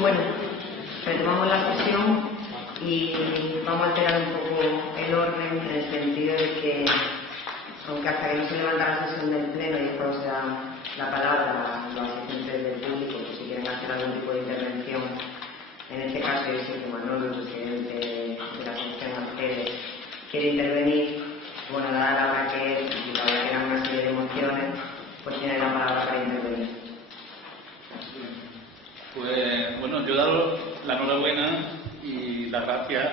Bueno, retomamos la sesión y vamos a alterar un poco el orden en el sentido de que, aunque hasta que no se levanta la sesión del Pleno y después la palabra a los asistentes del público, pues si quieren hacer algún tipo de intervención, en este caso yo soy Manolo, el presidente de la Asociación Arcedes, quiere intervenir, bueno, dada la hora que es y todavía quedan una serie de mociones, pues tiene la palabra para intervenir. Pues bueno, yo he dado la enhorabuena y las gracias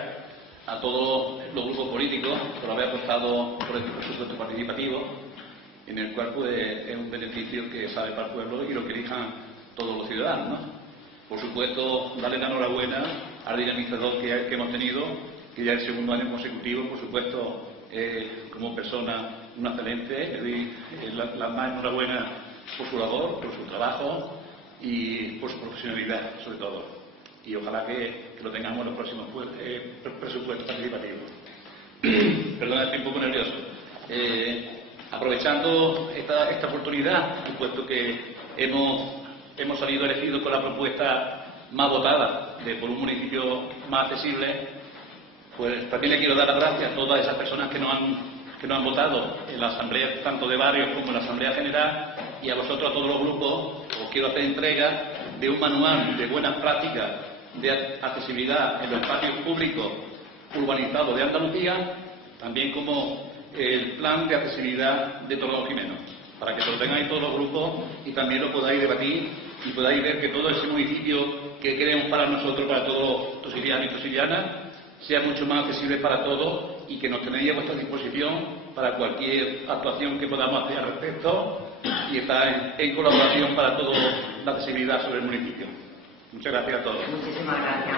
a todos los grupos políticos por haber apostado por este presupuesto participativo, en el cual pues, es un beneficio que sale para el pueblo y lo que elijan todos los ciudadanos, ¿no? Por supuesto, darle la enhorabuena al dinamizador que hemos tenido, que ya es el segundo año consecutivo, por supuesto, como persona una excelente. Le doy la más enhorabuena por su labor, por su trabajo y por su profesionalidad, sobre todo. Y ojalá que lo tengamos en los próximos presupuestos participativos. Perdona, estoy un poco nervioso. Aprovechando esta oportunidad, puesto que hemos salido elegidos con la propuesta más votada por un municipio más accesible, pues también le quiero dar las gracias a todas esas personas que nos han votado en la asamblea, tanto de barrios como en la asamblea general, y a vosotros, a todos los grupos, os quiero hacer entrega de un manual de buenas prácticas de accesibilidad en los espacios públicos urbanizados de Andalucía, también como el plan de accesibilidad de Torredón-Jimeno, para que lo tengáis todos los grupos y también lo podáis debatir y podáis ver que todo ese municipio que queremos para nosotros, para todos los tosilianos y tosilianas, sea mucho más accesible para todos y que nos tenéis a vuestra disposición para cualquier actuación que podamos hacer al respecto y estar en colaboración para toda la accesibilidad sobre el municipio. Muchas gracias a todos. Muchísimas gracias.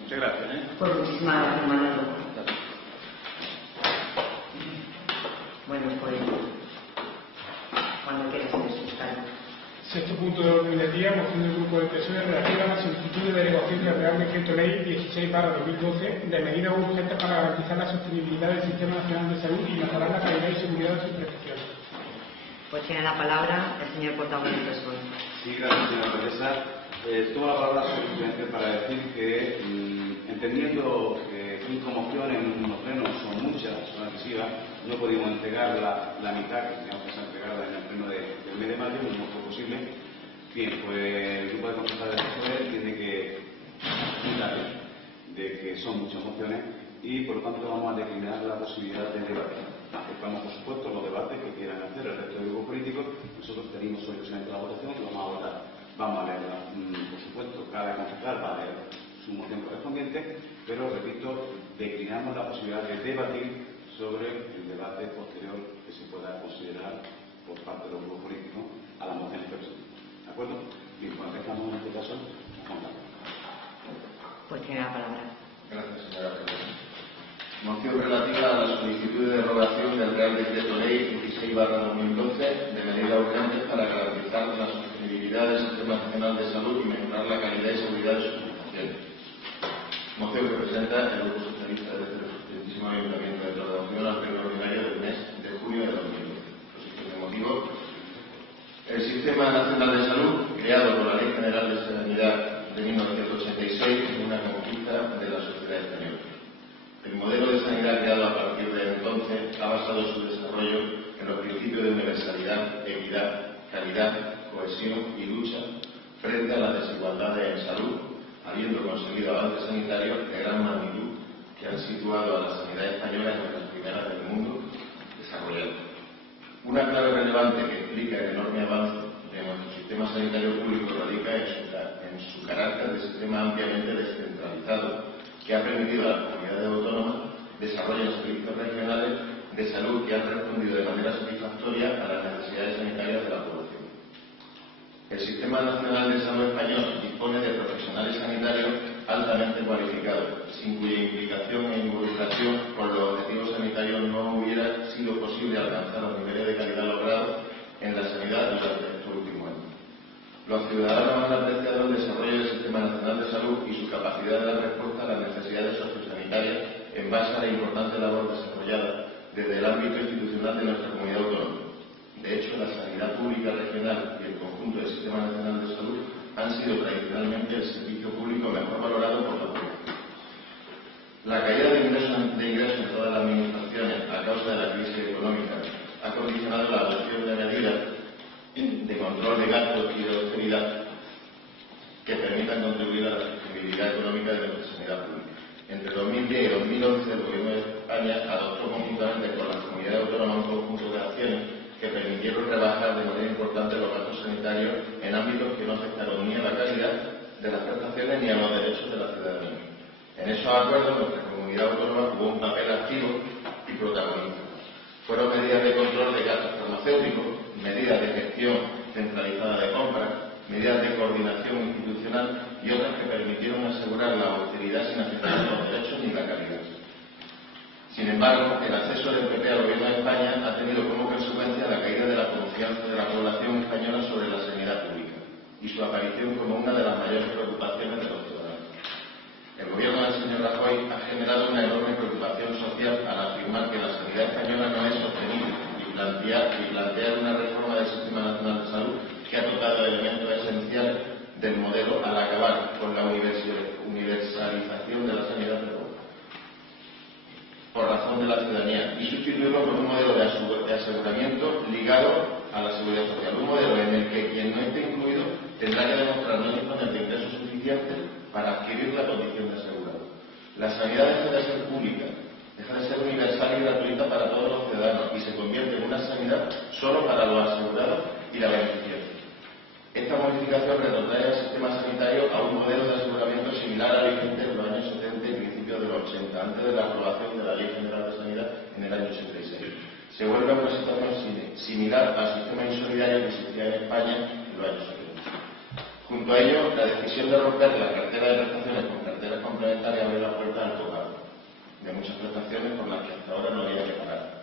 Muchas gracias. Pues muchísimas gracias, Manolo. Bueno, pues cuando quieras escuchar. Sexto punto de orden del día, moción del Grupo de Personas relativa a la solicitud de derogación del Real Decreto Ley 16/2012 de medidas urgentes para garantizar la sostenibilidad del Sistema Nacional de Salud y mejorar la calidad y seguridad de sus prestaciones. Pues tiene la palabra el señor portavoz del PSOE. Sí, gracias, señora alcaldesa. Tomo la palabra simplemente para decir que, entendiendo que 5 mociones en unos plenos son muchas, son excesivas, no pudimos entregar la mitad que teníamos que ser entregada en el pleno del mes de mayo, no fue posible. Bien, pues el grupo de concejales del PSOE entiende que de que son muchas mociones y por lo tanto vamos a declinar la posibilidad de debate. Aceptamos, por supuesto, los debates que quieran hacer el resto del grupo político. Nosotros tenemos hoy presente la votación y vamos a votar. Vamos a leerla, por supuesto, cada concejal va a leer su moción correspondiente, pero, repito, declinamos la posibilidad de debatir sobre el debate posterior que se pueda considerar por parte de los grupos políticos a las mociones que presentamos. ¿De acuerdo? Bien, cuando empezamos en este caso, vamos a hablar. Pues tiene la palabra. Gracias, señora alcaldesa. Moción relativa a la solicitud de derogación del Real Decreto Ley 16/2012 de medidas urgentes para garantizar la sostenibilidad del Sistema Nacional de Salud y mejorar la calidad y seguridad de sus prestaciones. Moción que presenta el Grupo Socialista desde el Sustentísimo Ayuntamiento de Torredón al pleno ordinario del mes de junio de 2012. Exposición de motivos. El Sistema Nacional de Salud, creado por la Ley General de Sanidad de 1986, es una conquista de la sociedad española. El modelo de sanidad creado a partir de entonces ha basado su desarrollo en los principios de universalidad, equidad, calidad, cohesión y lucha frente a las desigualdades en salud, habiendo conseguido avances sanitarios de gran magnitud que han situado a la sanidad española entre las primeras del mundo desarrollado. Una clave relevante que explica el enorme avance de nuestro sistema sanitario público radica en su carácter de sistema ampliamente descentralizado, que ha permitido a las comunidades autónomas desarrollar servicios regionales de salud que han respondido de manera satisfactoria a las necesidades sanitarias de la población. El Sistema Nacional de Salud español dispone de profesionales sanitarios altamente altamente cualificado, sin cuya implicación e involucración con los objetivos sanitarios no hubiera sido posible alcanzar los niveles de calidad logrados en la sanidad durante estos últimos años. Los ciudadanos han apreciado el desarrollo del Sistema Nacional de Salud y su capacidad de dar respuesta a las necesidades sociosanitarias en base a la importante labor desarrollada desde el ámbito institucional de nuestra comunidad autónoma. De hecho, la sanidad pública regional y el conjunto del Sistema Nacional de Salud han sido tradicionalmente el servicio público mejor valorado por la población. La caída de ingresos en todas las administraciones a causa de la crisis económica ha condicionado la adopción de medidas de control de gastos y de austeridad que permitan contribuir a la sostenibilidad económica de nuestra sanidad pública. Entre 2010 y 2011, el Gobierno de España adoptó conjuntamente con las comunidades autónomas un conjunto de acciones que permitieron rebajar de manera importante los gastos sanitarios en ámbitos que no afectaron ni a la calidad de las prestaciones ni a los derechos de la ciudadanía. En esos acuerdos, nuestra comunidad autónoma jugó un papel activo y protagonista. Fueron medidas de control de gastos farmacéuticos, medidas de gestión centralizada de compras, medidas de coordinación institucional y otras que permitieron asegurar la austeridad sin afectar los derechos ni la calidad. Sin embargo, el acceso del PP al Gobierno de España ha tenido como consecuencia la caída de la confianza de la población española sobre la sanidad pública y su aparición como una de las mayores preocupaciones de los ciudadanos. El Gobierno del señor Rajoy ha generado una enorme preocupación social al afirmar que la sanidad española no es sostenible y plantear una reforma del Sistema Nacional de Salud que ha tocado elementos esenciales del modelo al acabar con la universalización de la sanidad por razón de la ciudadanía y sustituirlo por un modelo de aseguramiento ligado a la seguridad social, un modelo en el que quien no esté incluido tendrá que demostrar no disponer de ingresos suficientes para adquirir la condición de asegurado. La sanidad deja de ser pública, deja de ser universal y gratuita para todos los ciudadanos y se convierte en una sanidad solo para los asegurados y la beneficiaria. Esta modificación retrotrae al sistema sanitario a un modelo de aseguramiento similar al vigente en los años 70 y principios de los 80, antes de la aprobación de la Ley General de Sanidad en el año 86. Se vuelve a una situación similar al sistema insolidario que existía en España en los años 70. Junto a ello, la decisión de romper la cartera de prestaciones con carteras complementarias abre la puerta al copago de muchas prestaciones por las que hasta ahora no había que pagar.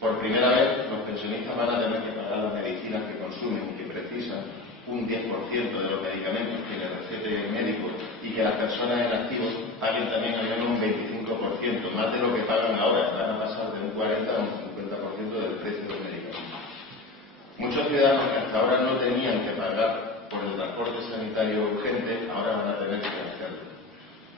Por primera vez, los pensionistas van a tener que pagar las medicinas que consumen y que precisan un 10% de los medicamentos que les recete el médico y que las personas en activos paguen también al menos un 25%, más de lo que pagan ahora, van a pasar de un 40 a un 50% del precio del medicamento. Muchos ciudadanos que hasta ahora no tenían que pagar por el transporte sanitario urgente, ahora van a tener que hacerlo.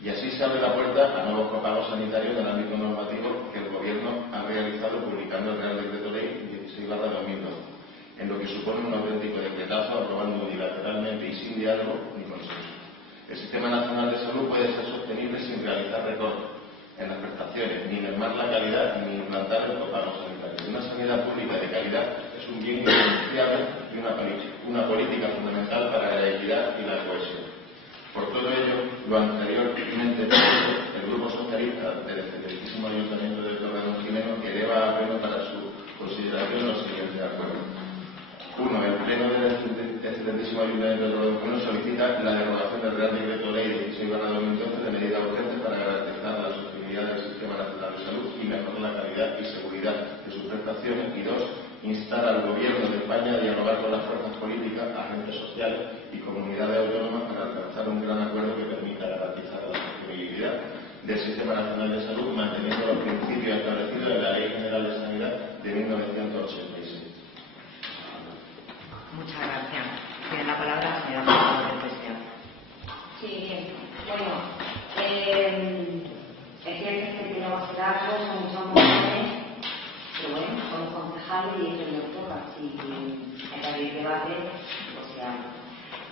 Y así se abre la puerta a nuevos copagos sanitarios en el ámbito normativo que el Gobierno ha realizado publicando el Real Decreto Ley 16/2012. En lo que supone un auténtico decretazo aprobando unilateralmente y sin diálogo ni consenso. El Sistema Nacional de Salud puede ser sostenible sin realizar recortes en las prestaciones, ni mermar la calidad, ni implantar el copago sanitario. Una sanidad pública de calidad es un bien irrenunciable y una política fundamental para la equidad y la cohesión. Por todo ello, lo anteriormente dicho, el Grupo Socialista del excelentísimo Ayuntamiento de Torredonjimeno eleva a pleno para su consideración los siguientes acuerdos. 1. El Pleno del excelentísimo Ayuntamiento de Torredonjimeno solicita la derogación del Real Decreto Ley 16/2012 de medidas urgentes para garantizar la sostenibilidad del Sistema Nacional de Salud y mejorar la calidad y seguridad de sus prestaciones. Y 2. Instar al Gobierno de España a dialogar con las fuerzas políticas, agentes sociales y comunidades autónomas para alcanzar un gran acuerdo que permita garantizar la sostenibilidad del Sistema Nacional de Salud, manteniendo los principios establecidos en la Ley General de Sanidad de 1986. Muchas gracias. Tiene la palabra la señora Paula de Presión. Sí, bien. Bueno, es cierto que tenemos que hacer algo, son muchas mujeres, pero bueno, son concejales y eso nos toca. Si hay que abrir debate, o sea,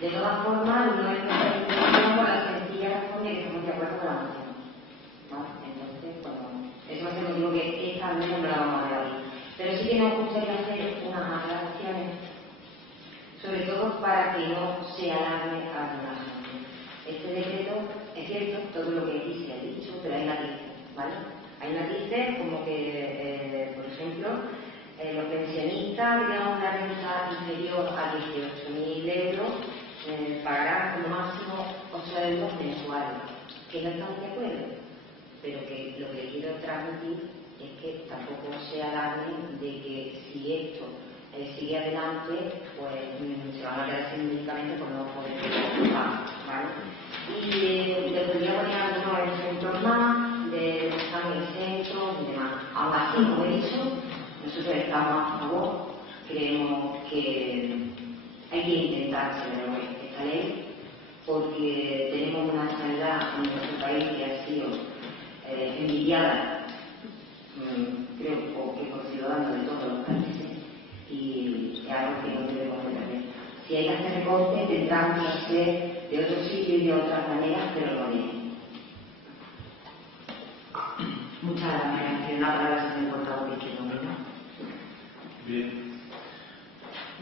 de todas formas, no es necesario por la sencilla razón de que estamos de acuerdo con la moción. ¿Vale? Entonces, bueno, eso es el motivo que esta al menos no la vamos a ver hoy. Pero sí que nos gustaría hacer unas aclaraciones, sobre todo para que no se alarme a la gente. Este decreto, es cierto, todo lo que dice ha dicho, pero hay matices, ¿vale? Hay matices como que, por ejemplo, los pensionistas, digamos, la renta inferior a 18.000 euros pagarán como máximo 8 euros mensuales. que no estamos de acuerdo, pero que lo que quiero transmitir es que tampoco se alarmen de que si esto sigue adelante, pues se van a quedar sin medicamentos por no poder trabajar, ¿vale? Y le podría poner algunos ejemplos más de examen exentos y demás. Aún así, como he dicho, nosotros estamos a favor, creemos que hay que intentar celebrar esta ley porque tenemos una sanidad en nuestro país que ha sido envidiada, creo, por ciudadanos de todos los países, y es algo que no debemos perder. Si hay que hacer recortes, intentamos hacer de otros sitios y de otras maneras, pero lo bien. Muchas gracias. Una palabra se me ha cortado que domina. Bien.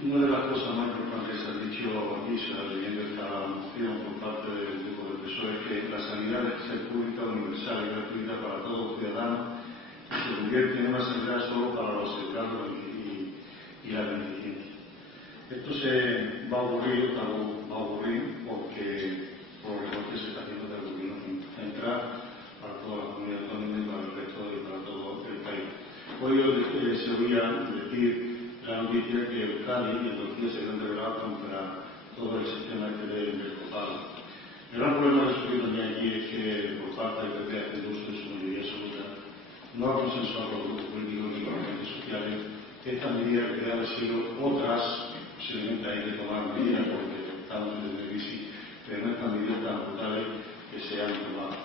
Una de las cosas más importantes que se ha dicho aquí, leyendo esta moción por parte del grupo del PSOE, es que la sanidad debe ser pública, universal y gratuita para todos los ciudadanos y se convierte en una sanidad solo para los asegurados y la beneficencia. Esto se va a ocurrir porque por lo que se está haciendo del gobierno central para toda la comunidad autónoma y para el resto y para todo el país. Hoy se oía decir la noticia que Euskadi y Andalucía se han rebelado contra todo el sistema del copago. El gran problema que surgió también aquí es que por parte del PP haciendo uso de su mayoría absoluta no ha consensuado con los grupos políticos ni con los agentes sociales esta medida que debe haber sido otras, posiblemente hay que tomar medidas porque estamos en crisis, pero no estas medidas tan brutales que se han tomado.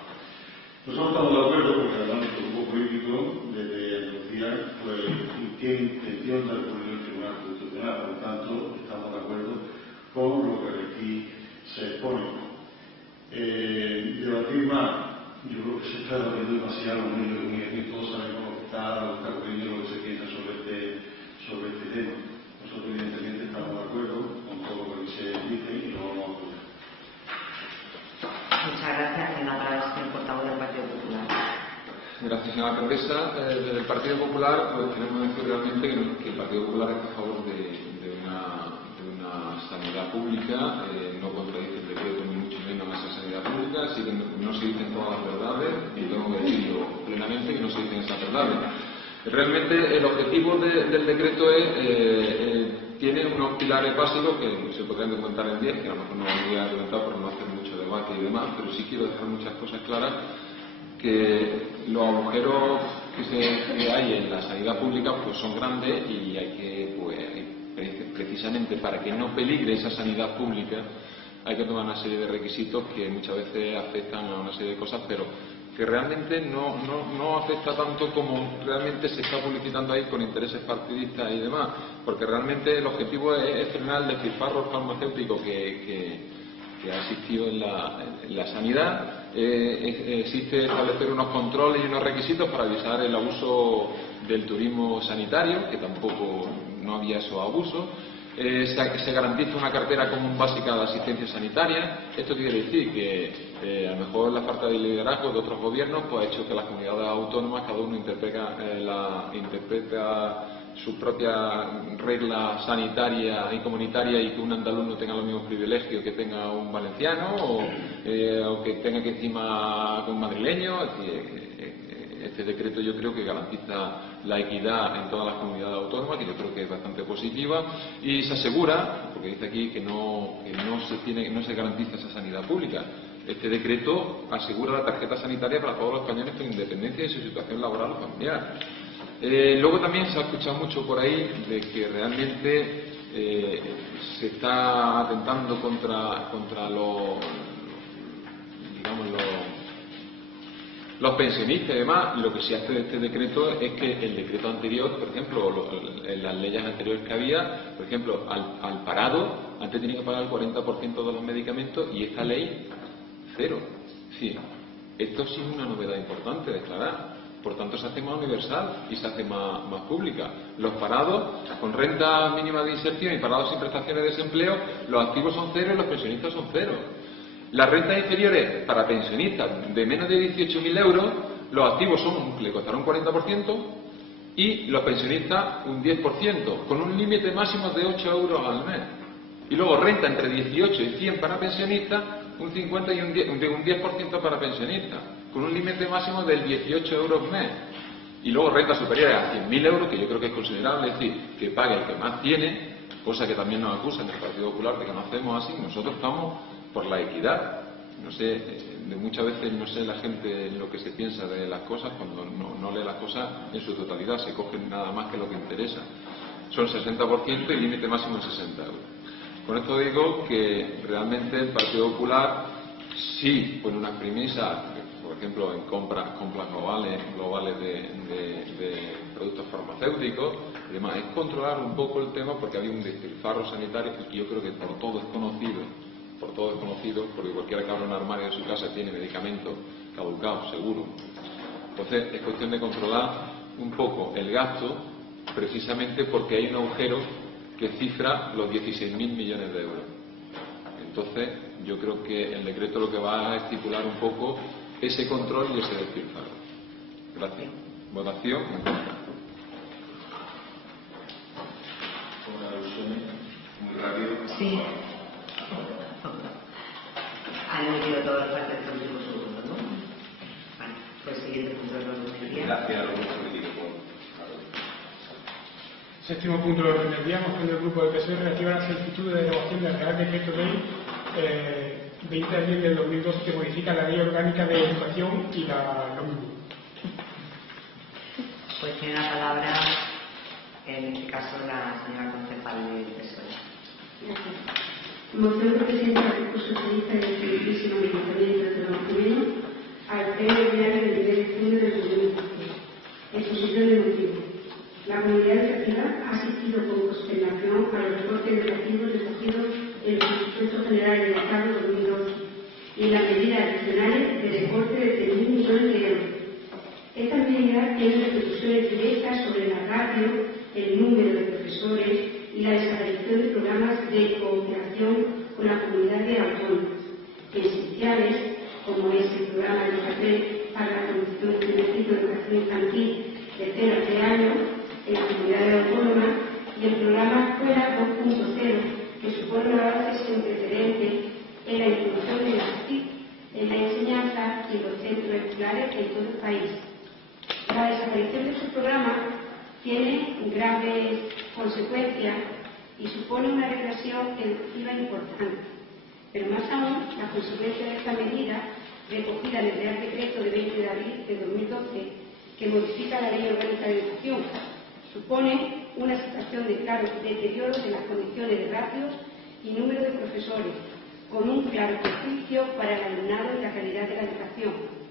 Nosotros estamos de acuerdo porque además nuestro grupo político desde Andalucía pues, tiene intención de recurrir al Tribunal Constitucional, por lo tanto estamos de acuerdo con lo que aquí se expone. Debatir más, yo creo que se está debatiendo demasiado y todos sabemos lo que está ocurriendo y lo que se piensa sobre este tema. Nosotros evidentemente estamos de acuerdo con todo lo que se dice y lo vamos a apoyar. Muchas gracias. En la palabra el portavoz del Partido Popular. Gracias, señora alcaldesa. Desde el Partido Popular pues, queremos decir realmente que el Partido Popular está a favor de una sanidad pública, no contradice el decreto ni mucho menos esa sanidad pública, así que no se dicen todas las verdades y tengo que decirlo plenamente que no se dicen esas verdades. Realmente el objetivo del decreto tiene unos pilares básicos que se podrían documentar en 10, que a lo mejor no voy a documentar por no hacer mucho debate y demás, pero sí quiero dejar muchas cosas claras, que los agujeros que hay en la sanidad pública pues son grandes y hay que, precisamente para que no peligre esa sanidad pública, hay que tomar una serie de requisitos que muchas veces afectan a una serie de cosas, pero que realmente no afecta tanto como realmente se está publicitando ahí con intereses partidistas y demás, porque realmente el objetivo es frenar el despilfarro farmacéutico que ha existido en la sanidad. Existe establecer unos controles y unos requisitos para evitar el abuso del turismo sanitario, que tampoco no había esos abusos. Se garantiza una cartera común básica de asistencia sanitaria. Esto quiere decir que a lo mejor la falta de liderazgo de otros gobiernos pues, ha hecho que las comunidades autónomas cada uno interpreta su propia regla sanitaria y comunitaria y que un andaluz no tenga los mismos privilegios que tenga un valenciano o que tenga que encima con un madrileño. Este decreto yo creo que garantiza la equidad en todas las comunidades autónomas, que yo creo que es bastante positiva, y se asegura, porque dice aquí que no se garantiza esa sanidad pública. Este decreto asegura la tarjeta sanitaria para todos los españoles con independencia de su situación laboral o familiar. Luego también se ha escuchado mucho por ahí de que realmente se está atentando contra los pensionistas y demás. Lo que se hace de este decreto es que el decreto anterior, por ejemplo, en las leyes anteriores que había, por ejemplo, al parado, antes tenía que pagar el 40% de los medicamentos y esta ley, cero. Sí, esto sí es una novedad importante de declarar. Por tanto, se hace más universal y se hace más pública. Los parados, con renta mínima de inserción y parados sin prestaciones de desempleo, los activos son cero y los pensionistas son cero. Las rentas inferiores para pensionistas de menos de 18.000 euros, los activos le costarán un 40% y los pensionistas un 10%, con un límite máximo de 8 euros al mes. Y luego renta entre 18 y 100 para pensionistas, un 50 y un 10% para pensionistas, con un límite máximo del 18 euros mes. Y luego rentas superiores a 100.000 euros, que yo creo que es considerable, es decir, que pague el que más tiene, cosa que también nos acusan del Partido Popular de que no hacemos así. Nosotros estamos por la equidad. No sé, muchas veces no sé la gente lo que se piensa de las cosas cuando no lee las cosas en su totalidad, se cogen nada más que lo que interesa. Son 60% y límite máximo de 60 euros. Con esto digo que realmente el Partido Popular sí pone unas premisas, por ejemplo, en compras globales de productos farmacéuticos y demás. Es controlar un poco el tema porque había un despilfarro sanitario y yo creo que por todo es conocido, porque cualquiera que abra un armario de su casa tiene medicamentos caducados, seguro. Entonces es cuestión de controlar un poco el gasto, precisamente porque hay un agujero que cifra los 16.000 millones de euros. Entonces yo creo que el decreto lo que va a estipular un poco ese control y ese despilfarro. Gracias. Votación en contra. Una alusión muy rápido. Sí. Han emitido todos los partidos políticos su voto, ¿no? Vale, pues siguiente punto de orden del día. Gracias al grupo político. Séptimo punto del orden del día, moción del grupo del PSOE relativa a la solicitud de derogación del Real Decreto Ley 20 de abril del 2012 que modifica la Ley Orgánica de Educación y la LOMLU. Pues tiene la palabra, en este caso, la señora concejal del PSOE. Gracias. Moción que presenta el Grupo Socialista del Excelentísimo Ayuntamiento de Torremolinos al Pleno Ordinario del 9 de junio del 2012. Exposición de motivos. La comunidad educativa ha asistido con consternación a los recortes educativos recogidos en los presupuestos generales del Estado 2012 y en las medidas adicionales de recorte de 3.000 millones de euros. Estas medidas tienen repercusiones directas sobre la ratio, el número de profesores y la desaparición de programas de cooperación con las comunidades autónomas, esenciales, como es el programa de café para la condición de educación infantil de 0 a 3 años en las comunidades autónomas y el programa Escuela 2.0, que supone un avance sin precedentes en la inclusión de las TIC en la enseñanza y en los centros escolares en todo el país. La desaparición de estos programas tiene graves consecuencias y supone una regresión educativa importante. Pero más aún, las consecuencias de esta medida, recogida en el Real Decreto de 20 de abril de 2012, que modifica la Ley Orgánica de Educación, supone una situación de claro deterioro de las condiciones de ratios y número de profesores, con un claro perjuicio para el alumnado y la calidad de la educación.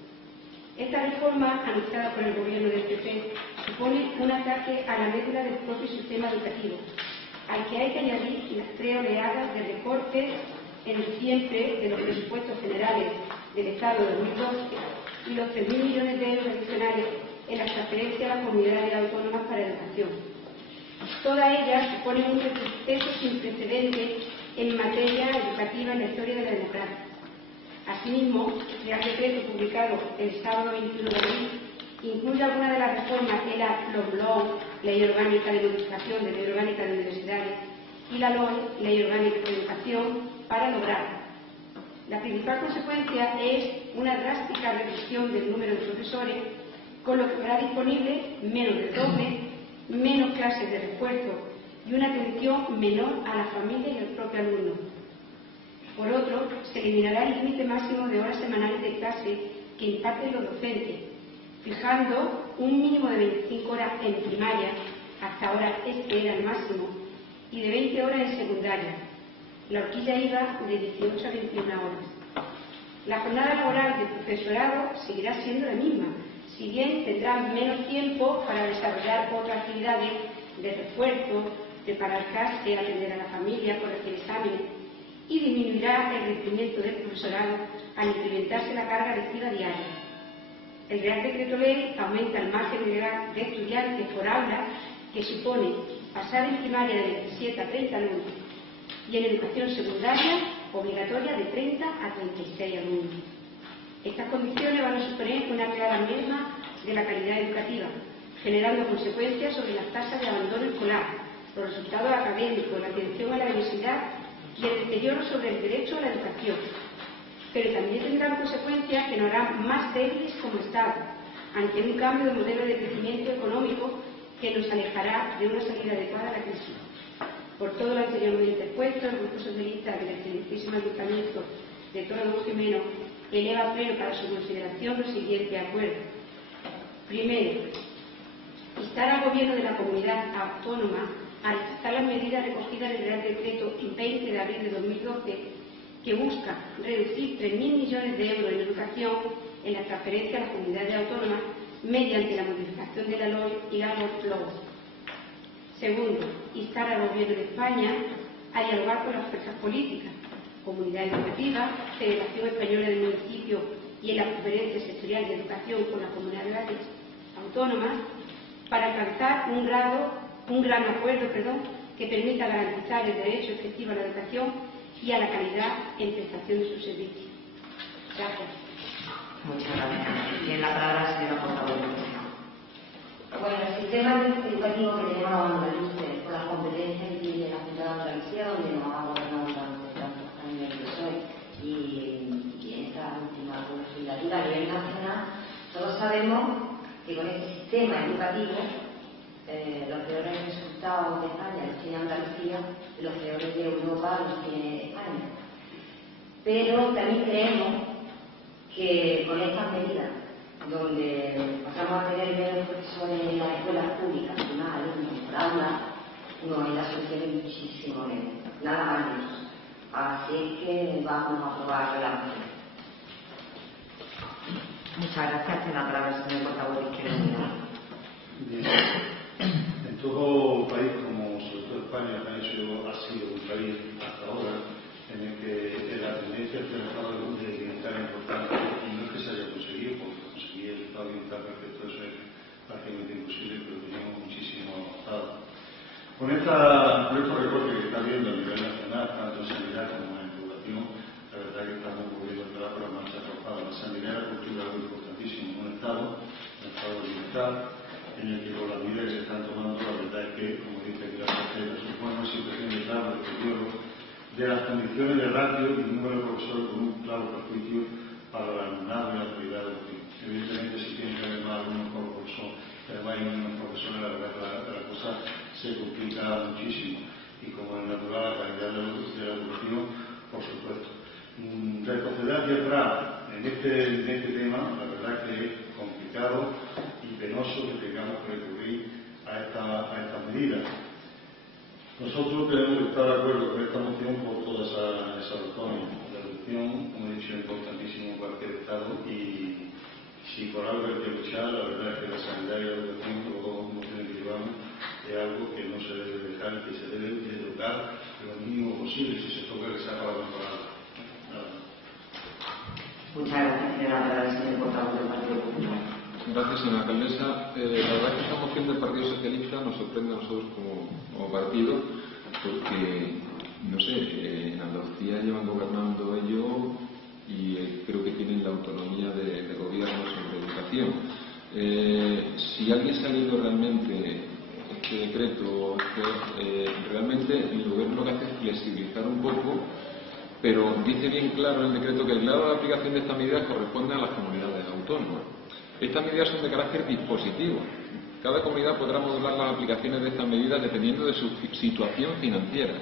Esta reforma, anunciada por el Gobierno del PP, supone un ataque a la médula del propio sistema educativo, al que hay que añadir las 3 oleadas de recortes en siempre de los presupuestos generales del Estado de 2012 y los 3.000 millones de euros adicionales en las transferencias a las comunidades autónomas para educación. Todas ellas suponen un retroceso sin precedentes en materia educativa en la historia de la democracia. Asimismo, el Real Decreto publicado el sábado 21 de abril incluye algunas de las reformas de la LOMLOE, Ley Orgánica de Modificación de Ley Orgánica de Universidades, y la LOE, Ley Orgánica de Educación, para lograrlo. La principal consecuencia es una drástica reducción del número de profesores, con lo que habrá disponible menos del doble, menos clases de refuerzo y una atención menor a la familia y al propio alumno. Por otro, se eliminará el límite máximo de horas semanales de clase que imparten los docentes, fijando un mínimo de 25 horas en primaria, hasta ahora este era el máximo, y de 20 horas en secundaria. La horquilla iba de 18 a 21 horas. La jornada laboral del profesorado seguirá siendo la misma, si bien tendrán menos tiempo para desarrollar otras actividades de refuerzo, preparar clase, atender a la familia, corregir exámenes, y disminuirá el rendimiento del profesorado al incrementarse la carga lectiva diaria. El Real Decreto Ley aumenta el margen de edad de estudiantes por aula, que supone pasar en primaria de 27 a 30 alumnos y en educación secundaria obligatoria de 30 a 36 alumnos. Estas condiciones van a suponer una clara merma de la calidad educativa, generando consecuencias sobre las tasas de abandono escolar, los resultados académicos, la atención a la diversidad y el deterioro sobre el derecho a la educación. pero también tendrán consecuencias que nos harán más débiles como Estado, ante un cambio de modelo de crecimiento económico que nos alejará de una salida adecuada a la crisis. Por todo lo anteriormente expuesto, el Grupo Socialista del excelentísimo Ayuntamiento de Torredonjimeno eleva a pleno para su consideración los siguientes acuerdos. Primero, instar al Gobierno de la Comunidad Autónoma a realizar las medidas recogidas en el Real Decreto 20 de abril de 2012 que busca reducir 3.000 millones de euros en educación en la transferencia a las comunidades autónomas mediante la modificación de la LOE y la LOE. Segundo, instar al Gobierno de España a dialogar con las fuerzas políticas, Comunidad Educativa, Federación Española de Municipios y en la Conferencia Sectorial de Educación con las comunidades autónomas para alcanzar un gran acuerdo que permita garantizar el derecho efectivo a la educación y a la calidad en prestación de sus servicios. Gracias. Muchas gracias. Tiene la palabra la señora portavoz. Bueno, el sistema educativo que tenemos andaluces, con las competencias que tiene la Junta de Andalucía, donde nos ha gobernado durante tantos años el PSOE, y en esta última legislatura a nivel nacional, todos sabemos que con este sistema educativo los peores resultados de España los tiene Andalucía y los peores de Europa los tiene España. Pero también creemos que con estas medidas, donde pasamos a tener menos profesores en las escuelas públicas y más alumnos por aula, no, la solución es muchísimo menos, nada más menos. Así que vamos a aprobar la moción. Muchas gracias. Tiene la palabra el señor portavoz de Izquierda Unida. En todo país, como sobre todo España, ha sido un país hasta ahora en el que la tendencia es el estado de bienestar importante, y no es que se haya conseguido, porque conseguir el estado de bienestar perfecto eso es prácticamente imposible, pero tenemos muchísimo avanzado. Con estos recortes que está viendo a nivel nacional, tanto en sanidad como en educación, la verdad que estamos volviendo a entrar por la marcha forzada. La sanidad, la cultura es muy importantísimo en un estado de bienestar, en el que con las medidas que se están tomando, la verdad es que, como dice aquí la consejera, supone una situación de claro deterioro de las condiciones de ratio y el número de profesores con un claro perjuicio para el alumnado y la autoridad educativa. Evidentemente, si tiene que haber más alumnos por profesor, que además hay menos profesores, la verdad que la cosa se complica muchísimo. Y como es natural, la calidad de la educación, por supuesto. Retroceder hacia atrás en este tema, la verdad que es complicado y penoso que tengamos que recurrir a estas medidas. Nosotros tenemos que estar de acuerdo con esta moción por todas esas razones. La educación, como he dicho, es importantísima en cualquier estado, y si por algo hay que luchar, la verdad es que la sanidad y la educación, por las dos mociones que llevamos, es algo que no se debe dejar, que se debe educar lo mínimo posible, si se toca que se haga la temporada. Muchas gracias, señora señor portavoz del Partido Popular. Gracias, señora alcaldesa. La verdad es que esta moción del Partido Socialista nos sorprende a nosotros como partido, porque, no sé, en Andalucía llevan gobernando ellos y creo que tienen la autonomía de gobierno sobre educación. Si alguien se ha leído realmente este decreto, realmente el gobierno lo que hace es flexibilizar un poco, pero dice bien claro en el decreto que el grado de aplicación de estas medidas corresponde a las comunidades autónomas. Estas medidas son de carácter dispositivo. Cada comunidad podrá modular las aplicaciones de estas medidas dependiendo de su situación financiera.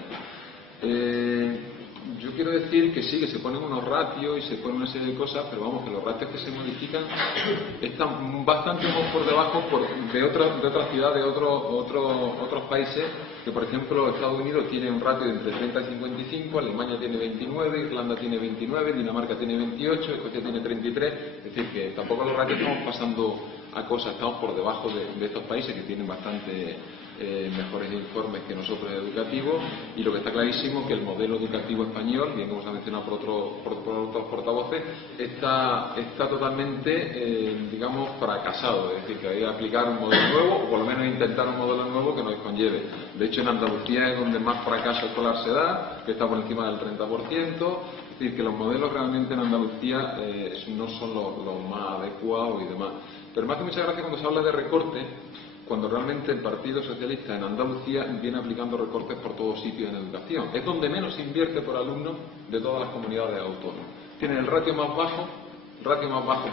Yo quiero decir que sí, que se ponen unos ratios y se ponen una serie de cosas, pero vamos, que los ratios que se modifican están bastante por debajo de otras ciudades, de otros países, que por ejemplo Estados Unidos tiene un ratio de entre 30 y 55, Alemania tiene 29, Irlanda tiene 29, Dinamarca tiene 28, Escocia tiene 33, es decir, que tampoco los ratios estamos pasando a cosas, estamos por debajo de estos países que tienen bastante mejores informes que nosotros educativos, y lo que está clarísimo es que el modelo educativo español, bien como se ha mencionado por otros portavoces, está totalmente, digamos, fracasado, es decir, que hay que aplicar un modelo nuevo, o por lo menos intentar un modelo nuevo que nos conlleve. De hecho, en Andalucía es donde más fracaso escolar se da, que está por encima del 30%, es decir, que los modelos realmente en Andalucía no son los más adecuados y demás. Pero me hace mucha gracia cuando se habla de recorte, cuando realmente el Partido Socialista en Andalucía viene aplicando recortes por todos sitios en educación. Es donde menos se invierte por alumno de todas las comunidades autónomas. tienen el ratio más bajo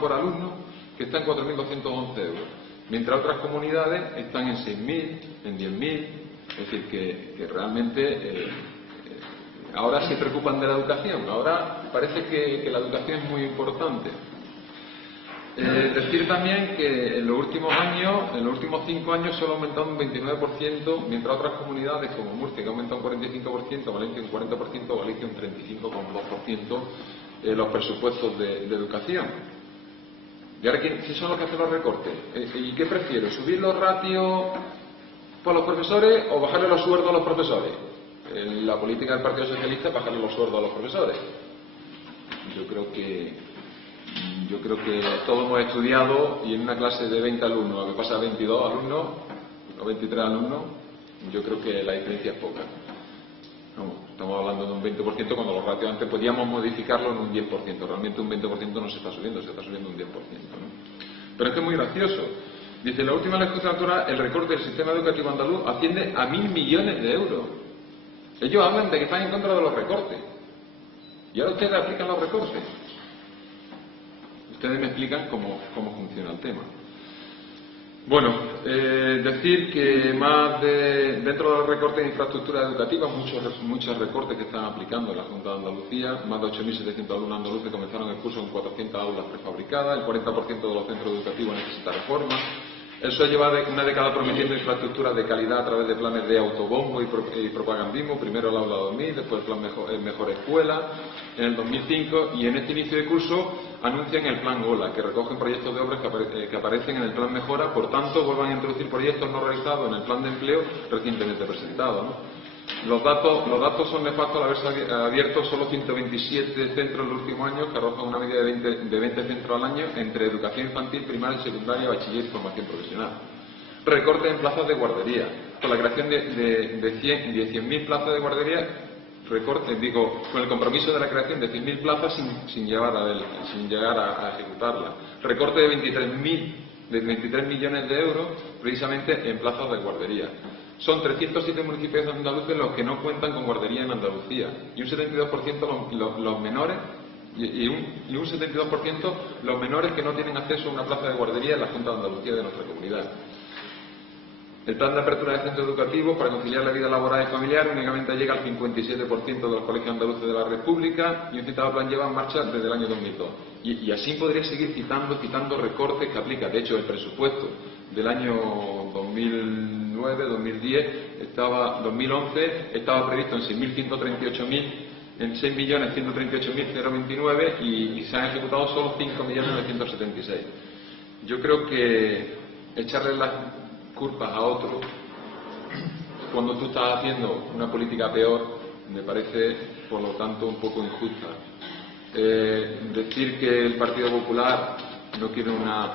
por alumno, que está en 4.211 euros, mientras otras comunidades están en 6.000, en 10.000, es decir, que realmente ahora se preocupan de la educación, ahora parece que la educación es muy importante. Decir también que en los últimos 5 años solo ha aumentado un 29%, mientras otras comunidades como Murcia, que ha aumentado un 45%, Valencia un 40%, Galicia un 35,2% los presupuestos de educación. Y ahora, ¿quién son los que hacen los recortes? ¿Y qué prefiero? ¿Subir los ratios por los profesores o bajarle los sueldos a los profesores? La política del Partido Socialista es bajarle los sueldos a los profesores. Yo creo que todos hemos estudiado y en una clase de 20 alumnos, a que pasa a 22 alumnos o 23 alumnos, yo creo que la diferencia es poca. No, estamos hablando de un 20% cuando los ratios antes podíamos modificarlo en un 10%. Realmente un 20% no se está subiendo, se está subiendo un 10%. ¿no? Pero es que es muy gracioso. Dice, en la última legislatura el recorte del sistema educativo andaluz asciende a 1.000 millones de euros. Ellos hablan de que están en contra de los recortes. Y ahora ustedes aplican los recortes. Ustedes me explican cómo funciona el tema. Bueno, decir que dentro de los recortes de infraestructura educativa, muchos recortes que están aplicando en la Junta de Andalucía, más de 8.700 alumnos andaluces comenzaron el curso en 400 aulas prefabricadas, el 40% de los centros educativos necesita reforma. Eso lleva una década prometiendo infraestructuras de calidad a través de planes de autobombo y propagandismo, primero el aula 2000, después el plan Mejor Escuela, en el 2005, y en este inicio de curso anuncian el plan OLA, que recogen proyectos de obras que aparecen en el plan Mejora, por tanto vuelvan a introducir proyectos no realizados en el plan de empleo recientemente presentado, ¿no? Los datos son nefastos al haberse abierto solo 127 centros en los últimos años, que arrojan una media de 20 centros al año entre educación infantil, primaria, secundaria, bachiller y formación profesional. Recorte en plazas de guardería. Con la creación de 100.000 plazas de guardería, con el compromiso de la creación de 100.000 plazas sin llegar a ejecutarla. Recorte de 23 millones de euros precisamente en plazas de guardería. Son 307 municipios andaluces los que no cuentan con guardería en Andalucía y un 72% los menores y un 72% los menores que no tienen acceso a una plaza de guardería en la Junta de Andalucía de nuestra comunidad. El plan de apertura de centros educativos para conciliar la vida laboral y familiar únicamente llega al 57% de los colegios andaluces de la República y un citado plan lleva en marcha desde el año 2002. Y así podría seguir citando recortes que aplica. De hecho, el presupuesto del año 2009-2010 2011 estaba previsto en 6.138.029 y se han ejecutado solo 5.976. Yo creo que echarle las culpas a otro cuando tú estás haciendo una política peor me parece, por lo tanto, un poco injusta. Decir que el Partido Popular no quiere una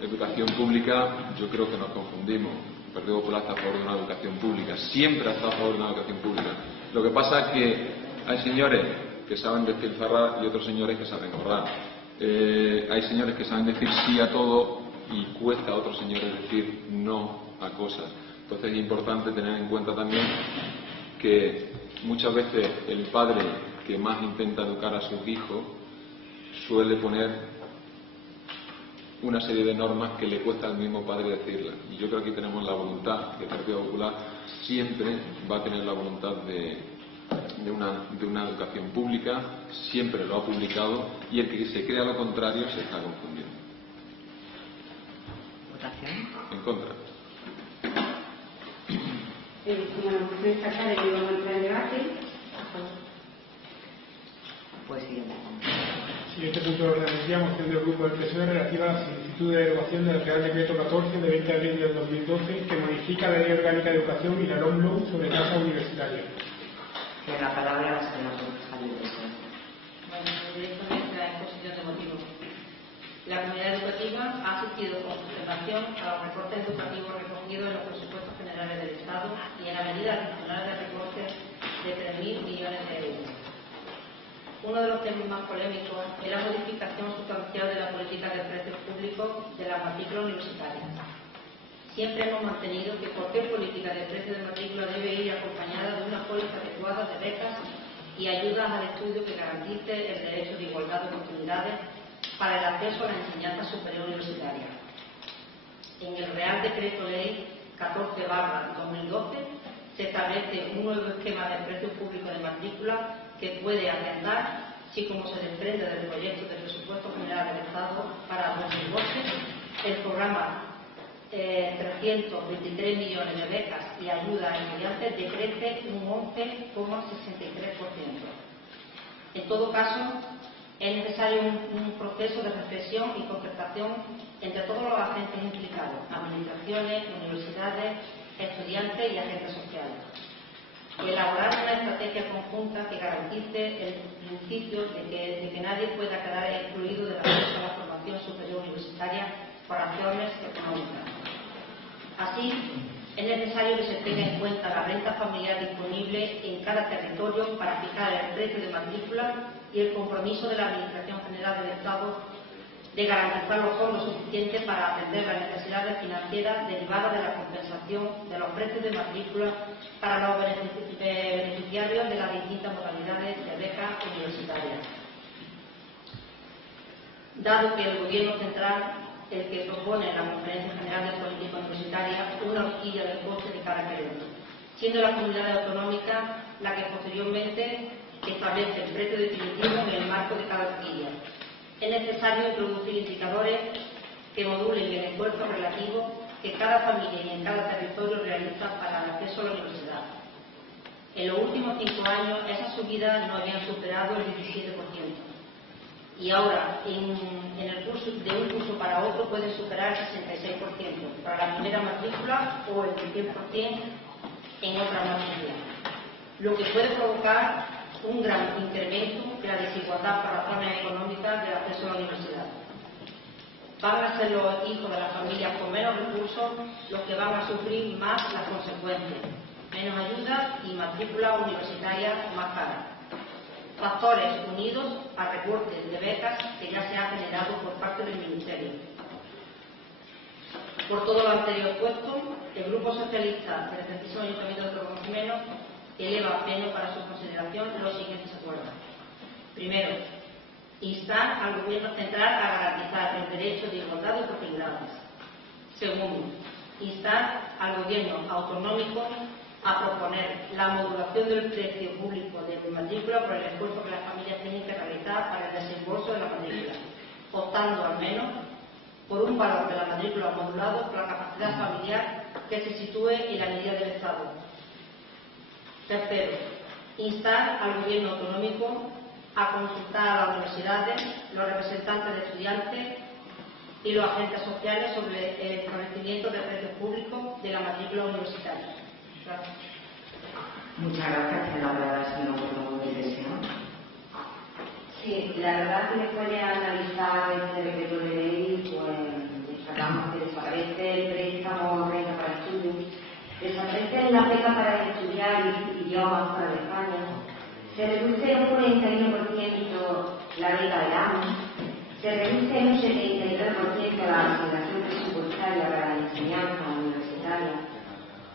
educación pública, yo creo que nos confundimos. El Partido Popular está a favor de una educación pública, siempre ha estado a favor de una educación pública. Lo que pasa es que hay señores que saben despilfarrar y otros señores que saben ahorrar. Hay señores que saben decir sí a todo y cuesta a otros señores decir no a cosas. Entonces es importante tener en cuenta también que muchas veces el padre que más intenta educar a sus hijos suele poner una serie de normas que le cuesta al mismo padre decirlas. Y yo creo que aquí tenemos la voluntad, que el Partido Popular siempre va a tener la voluntad de una educación pública, siempre lo ha publicado, y el que se crea lo contrario se está confundiendo. ¿Votación? En contra. Como la moción está clara y vamos a entrar en debate, Pues siguiente. Siguiente punto de orden del día, moción del Grupo del PSOE relativa a la solicitud de derogación del Real Decreto 14 de 20 de abril del 2012 que modifica la Ley Orgánica de Educación y la LOMLOE sobre tasa universitaria. Tiene la palabra la señora concejal de PSOE. Bueno, directamente a la exposición de motivos. La comunidad educativa ha asistido con observación a los recortes educativos recogidos en los presupuestos generales del Estado y en la medida adicional de recortes de 3.000 millones de euros. Uno de los temas más polémicos es la modificación sustancial de la política de precios públicos de la matrícula universitaria. Siempre hemos mantenido que cualquier política de precio de matrícula debe ir acompañada de una póliza adecuada de becas y ayudas al estudio que garantice el derecho de igualdad de oportunidades para el acceso a la enseñanza superior universitaria. En el Real Decreto Ley 14/2012 se establece un nuevo esquema de precios públicos de matrícula que puede atentar, si como se desprende del proyecto de presupuesto general del Estado para 2012, el programa 323 millones de becas y ayuda a estudiantes decrece un 11,63%. En todo caso, es necesario un proceso de reflexión y concertación entre todos los agentes implicados, administraciones, universidades, estudiantes y agentes sociales. Elaborar una estrategia conjunta que garantice el principio de que nadie pueda quedar excluido del acceso a la formación superior universitaria por razones económicas. Así, es necesario que se tenga en cuenta la renta familiar disponible en cada territorio para fijar el precio de matrícula y el compromiso de la Administración General del Estado de garantizar los fondos suficientes para atender las necesidades financieras derivadas de la compensación de los precios de matrícula para los beneficiarios de las distintas modalidades de becas universitarias. Dado que el Gobierno central el que propone en la Conferencia General de Política Universitaria una horquilla del coste de cada crédito, siendo la comunidad autonómica la que posteriormente establece el precio definitivo en el marco de cada horquilla. Es necesario introducir indicadores que modulen el esfuerzo relativo que cada familia y en cada territorio realiza para el acceso a la universidad. En los últimos 5 años, esas subidas no habían superado el 17%. Y ahora, en el curso, de un curso para otro, pueden superar el 66% para la primera matrícula o el 100% en otra matrícula, lo que puede provocar un gran incremento de la desigualdad por razones económicas del acceso a la universidad. Van a ser los hijos de las familias con menos recursos los que van a sufrir más las consecuencias, menos ayuda y matrícula universitaria más cara. Factores unidos a recortes de becas que ya se han generado por parte del Ministerio. Por todo lo anterior puesto, el Grupo Socialista del Centrísimo Ayuntamiento de Torremolinos eleva a pleno para su consideración los siguientes acuerdos. Primero, instar al Gobierno central a garantizar el derecho de igualdad de oportunidades. Segundo, instar al Gobierno autonómico a proponer la modulación del precio público de matrícula por el esfuerzo que las familias tienen que realizar para el desembolso de la matrícula, optando al menos por un valor de la matrícula modulado por la capacidad familiar que se sitúe en la medida del Estado. Tercero, instar al Gobierno autonómico a consultar a las universidades, los representantes de estudiantes y los agentes sociales sobre el establecimiento de precios públicos de la matrícula universitaria. Gracias. Muchas gracias. Tiene la palabra el señor Gordón de Iglesia. Sí, la verdad que después de analizar este decreto de ley, pues destacamos que desaparece el préstamo renta para estudios, desaparece la beca para estudiar idiomas fuera de España, se reduce un 41% la beca del año, se reduce un 72% la asignación presupuestaria para la enseñanza universitaria,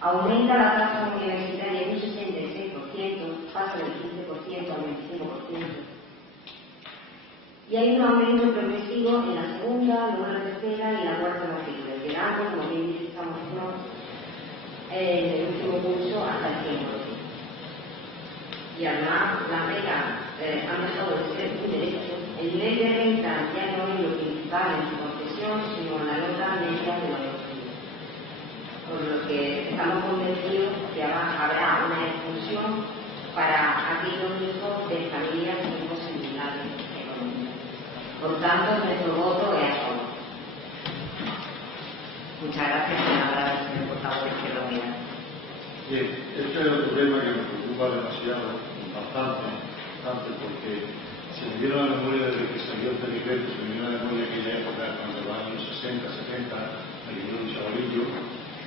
aumenta la tasa universitaria en un 66%, pasa del 15% al 25%. Y hay un aumento progresivo en la segunda, luego en la tercera y la cuarta matrícula, llegando, como bien dice esta moción, en el último curso hasta el 100%. Y además, las becas han dejado de ser un derecho. El nivel de renta ya no es lo principal en su concesión, sino la nota media de los estudios. Por lo que estamos convencidos que habrá una expulsión para aquellos hijos de familias sin posibilidades económicas. Por tanto, nuestro voto es a favor. Muchas gracias. Tiene la palabra el señor portavoz de Izquierda Unida. Bien, este es el problema que me preocupa demasiado, bastante, porque se me viene a la memoria desde que salió este decreto, se me viene a la memoria aquella época, cuando los años 60, 70, me vino un chavalillo,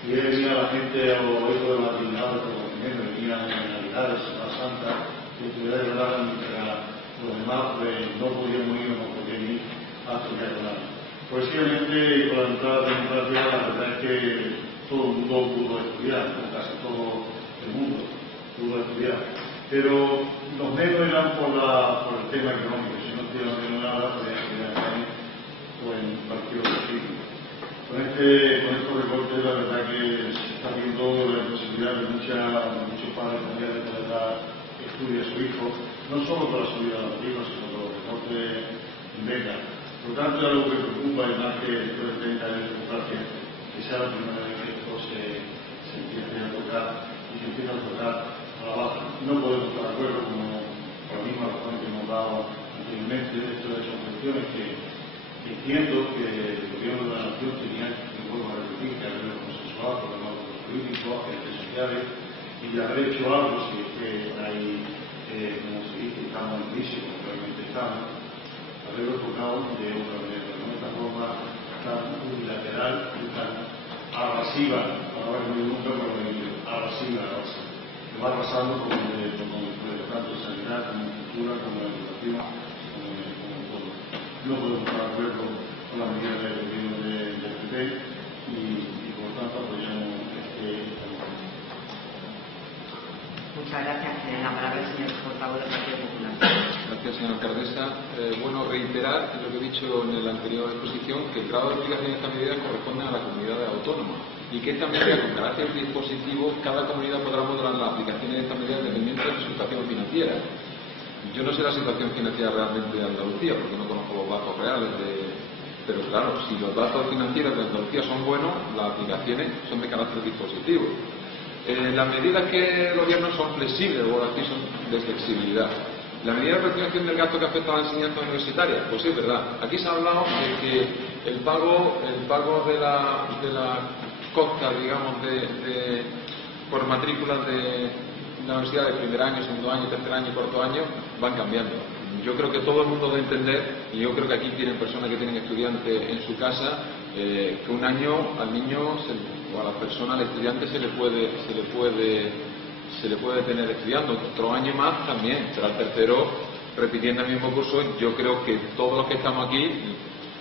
y venía la gente a los hijos de la dignidad de conocimiento, venían en Navidades, Semana Santa, y estudiar de nada, mientras los demás pues, no podíamos ir o no podían ir a estudiar de nada. Progresivamente, con la entrada de la democracia, la verdad es que todo el mundo pudo estudiar, casi todo el mundo pudo estudiar. Pero los medios irán por el tema económico. Si no tienen nada, podrían estudiar en España o en cualquier otro sitio. Con estos recortes, la verdad que se está viendo la posibilidad de muchos padres familiares de dar estudios a su hijo, no solo por la subida de los hijos, sino por los recortes en beca. Por lo tanto, es algo que preocupa, y más que después de 30 años de tocar, que sea la primera vez que esto se empiece a tocar y se empieza a tocar a la baja. No podemos estar de acuerdo con la misma razón que hemos dado anteriormente. Esto son cuestiones que entiendo que el gobierno de la nación tenía que, vuelvo a repetir, que haberlo consensuado con los grupos políticos, agentes sociales, y de haber hecho algo si es que hay, como se dice, estamos en crisis, como realmente estamos, haberlo tocado de otra manera, de esta forma tan unilateral y tan abrasiva, ahora que me gusta, pero abrasiva, que va arrasando con tanto sanidad, como cultura, como la educación, como todo. No podemos estar de acuerdo con la medida del gobierno del PP y por lo tanto apoyamos esta moción. Muchas gracias. La palabra el señor portavoz del Partido Popular. Gracias, señora alcaldesa. Bueno, reiterar lo que he dicho en la anterior exposición, que el grado de aplicación de esta medida corresponde a la comunidad autónoma y que esta medida, con carácter dispositivo, cada comunidad podrá modular las aplicaciones de esta medida dependiendo de su situación financiera. Yo no sé la situación financiera realmente de Andalucía, porque no conozco los datos reales pero claro, si los datos financieros de Andalucía son buenos, las aplicaciones son de carácter dispositivo. Las medidas que el gobierno son flexibles, o aquí son de flexibilidad. La medida de reactivación del gasto que afecta a la enseñanza universitaria, pues sí, es verdad. Aquí se ha hablado de que el pago de la costa, digamos, por matrículas de la universidad de primer año, segundo año, tercer año y cuarto año van cambiando. Yo creo que todo el mundo debe entender, y yo creo que aquí tienen personas que tienen estudiantes en su casa, que un año al niño o a la persona, al estudiante se le puede tener estudiando, otro año más también, pero al tercero, repitiendo el mismo curso, yo creo que todos los que estamos aquí,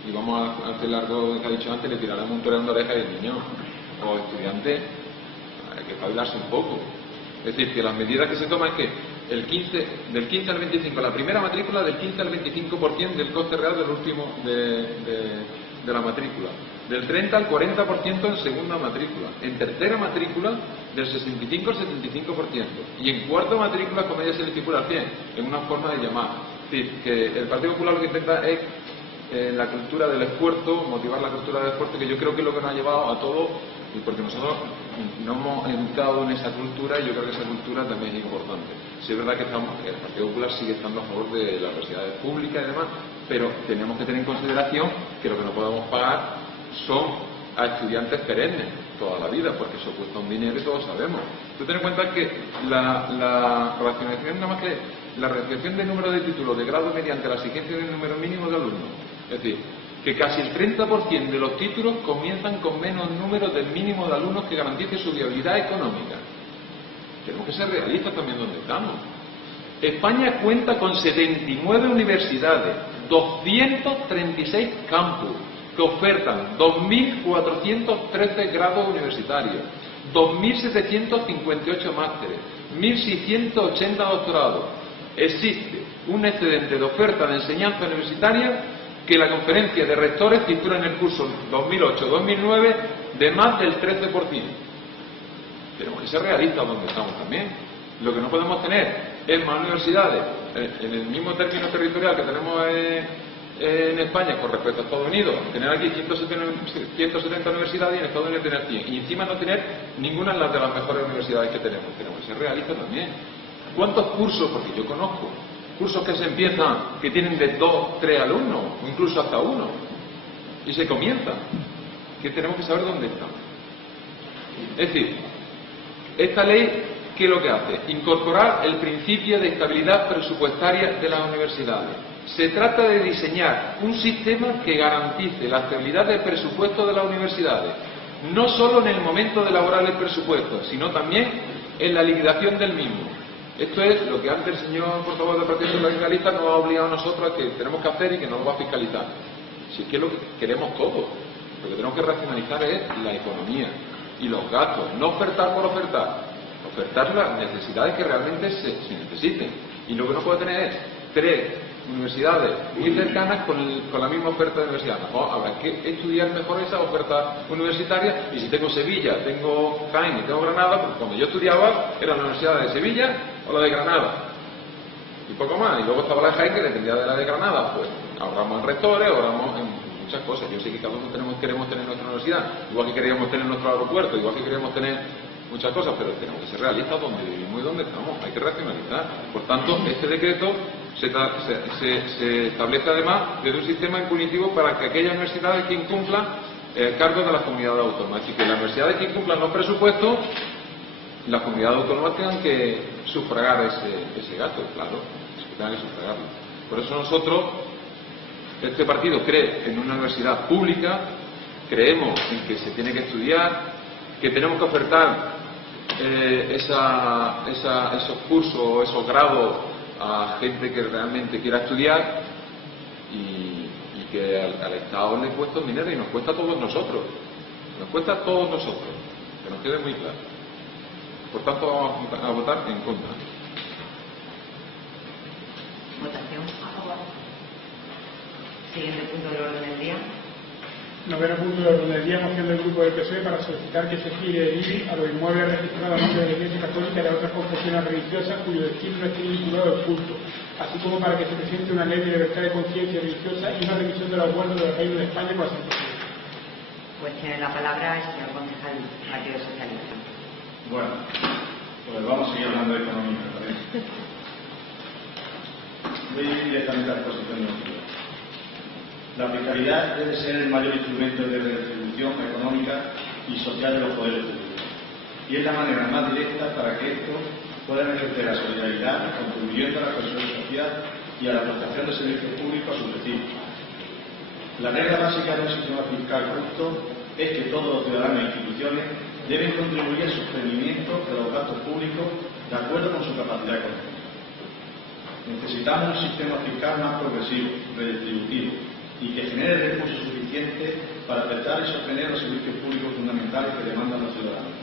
y vamos a hacer largo que ha dicho antes, le tiraremos un toreo de oreja y el niño o estudiante hay que espabilarse un poco. Es decir, que las medidas que se toman es que del 15 al 25, la primera matrícula del 15 al 25% del coste real del último de la matrícula, del 30 al 40% en segunda matrícula, en tercera matrícula del 65 al 75% y en cuarta matrícula, como ella se le estipula al 100, en una forma de llamar. Es decir, que el Partido Popular lo que intenta es la cultura del esfuerzo, motivar la cultura del esfuerzo, que yo creo que es lo que nos ha llevado a todo, y porque nosotros no hemos educado en esa cultura, y yo creo que esa cultura también es importante. Sí es verdad que el Partido Popular sigue estando a favor de las universidades públicas y demás, pero tenemos que tener en consideración que lo que no podemos pagar son a estudiantes perennes toda la vida, porque eso cuesta un dinero y todos sabemos. Tú ten en cuenta que la racionalización, nada más que la racionalización del número de títulos de grado mediante la exigencia del número mínimo de alumnos, es decir, que casi el 30% de los títulos comienzan con menos número del mínimo de alumnos que garantice su viabilidad económica. Tenemos que ser realistas también donde estamos. España cuenta con 79 universidades, 236 campus, que ofertan 2.413 grados universitarios, 2.758 másteres, 1.680 doctorados. Existe un excedente de oferta de enseñanza universitaria que la conferencia de rectores cifró en el curso 2008-2009 de más del 13%. Tenemos que ser realistas donde estamos también. Lo que no podemos tener es más universidades en el mismo término territorial que tenemos en España con respecto a Estados Unidos, tener aquí 170 universidades y en Estados Unidos tener 100, y encima no tener ninguna de las mejores universidades que tenemos. Tenemos que ser realistas también. ¿Cuántos cursos? Porque yo conozco cursos que se empiezan, que tienen de 2, 3 alumnos, o incluso hasta 1, y se comienzan. Que tenemos que saber dónde están. Es decir, esta ley, ¿qué es lo que hace? Incorporar el principio de estabilidad presupuestaria de las universidades. Se trata de diseñar un sistema que garantice la estabilidad del presupuesto de las universidades, no solo en el momento de elaborar el presupuesto, sino también en la liquidación del mismo. Esto es lo que antes el señor portavoz del Partido Socialista nos ha obligado a nosotros a que tenemos que hacer y que nos lo va a fiscalizar. Si es que es lo que queremos todos. Lo que tenemos que racionalizar es la economía y los gastos, no ofertar por ofertar. ofertar las necesidades que realmente se necesiten. Y lo que no puede tener es 3 universidades muy cercanas con la misma oferta de universidad. Mejor habrá que estudiar mejor esa oferta universitaria, y si tengo Sevilla, tengo Jaén y tengo Granada, porque cuando yo estudiaba era la Universidad de Sevilla o la de Granada, y poco más. Y luego estaba la de Jaén, que dependía de la de Granada. Pues ahorramos en rectores, ahorramos en muchas cosas. Yo sé que cada uno queremos tener nuestra universidad, igual que queríamos tener nuestro aeropuerto, igual que queríamos tener muchas cosas, pero tenemos que ser realistas donde vivimos y donde estamos. Hay que racionalizar. Por tanto, este decreto se establece además desde un sistema impunitivo para que aquellas universidades que incumplan el cargo de las comunidades autónomas. Así que las universidades que incumplan los presupuestos, las comunidades autónomas tengan que sufragar ese gasto, claro, tengan que sufragarlo. Por eso nosotros, este partido cree en una universidad pública, creemos en que se tiene que estudiar, que tenemos que ofertar esos cursos, esos grados a gente que realmente quiera estudiar, y que al Estado le cuesta un dinero, y nos cuesta a todos nosotros, que nos quede muy claro. Por tanto, vamos a votar en contra. Votación a favor. Siguiente punto del orden del día. Noveno punto del orden del día, moción del Grupo del PSOE para solicitar que se gire el IBI a los inmuebles registrados a nombre de la Iglesia Católica y de otras confesiones religiosas cuyo destino no esté vinculado al culto, así como para que se presente una ley de libertad de conciencia religiosa y una revisión de los acuerdos del Reino de España con la Santa Sede. Pues tiene la palabra el señor concejal Partido Socialista. Bueno, pues vamos a seguir hablando de economía, ¿vale? Voy directamente a la exposición de motivos. La fiscalidad debe ser el mayor instrumento de redistribución económica y social de los poderes públicos, y es la manera más directa para que estos puedan ejercer la solidaridad, contribuyendo a la cohesión social y a la prestación de servicios públicos a sus vecinos. La regla básica de un sistema fiscal justo es que todos los ciudadanos e instituciones deben contribuir al sostenimiento de los gastos públicos de acuerdo con su capacidad económica. Necesitamos un sistema fiscal más progresivo, redistributivo, y que genere recursos suficientes para prestar y sostener los servicios públicos fundamentales que demandan los ciudadanos.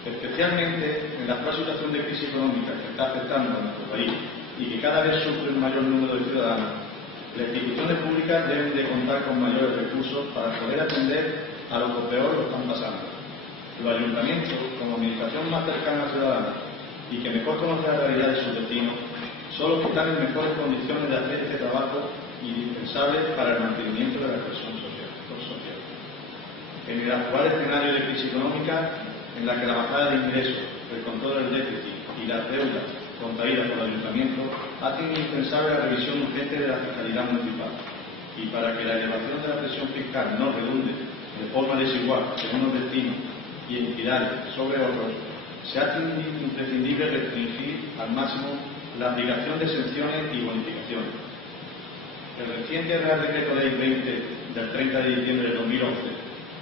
Especialmente en la actual situación de crisis económica que está afectando a nuestro país y que cada vez sufre un mayor número de ciudadanos, las instituciones públicas deben de contar con mayores recursos para poder atender a los que peor lo están pasando. Los ayuntamientos, como administración más cercana al ciudadano y que mejor conoce la realidad de sus vecinos, son los que están en mejores condiciones de hacer este trabajo indispensable para el mantenimiento de la cohesión social. En el actual escenario de crisis económica, en la que la bajada de ingresos, el control del déficit y las deudas contraídas por el ayuntamiento hacen indispensable la revisión urgente de la fiscalidad municipal, y para que la elevación de la presión fiscal no redunde de forma desigual en unos destinos y entidades sobre otros, se hace imprescindible restringir al máximo la aplicación de exenciones y bonificaciones. El reciente Real Decreto Ley 20 del 30 de diciembre de 2011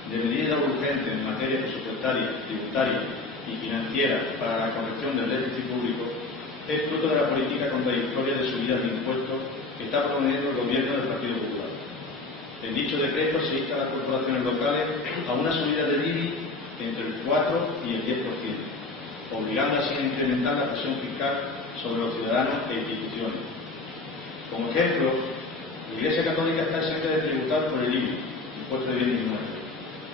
de medidas urgentes en materia presupuestaria, tributaria y financiera para la corrección del déficit público es fruto de la política contradictoria de subidas de impuestos que está proponiendo el Gobierno del Partido Popular. En dicho decreto se insta a las corporaciones locales a una subida del IBI entre el 4 y el 10%, obligando así a incrementar la presión fiscal sobre los ciudadanos e instituciones. Como ejemplo, la Iglesia Católica está exenta de tributar por el IBI, impuesto de bienes inmuebles,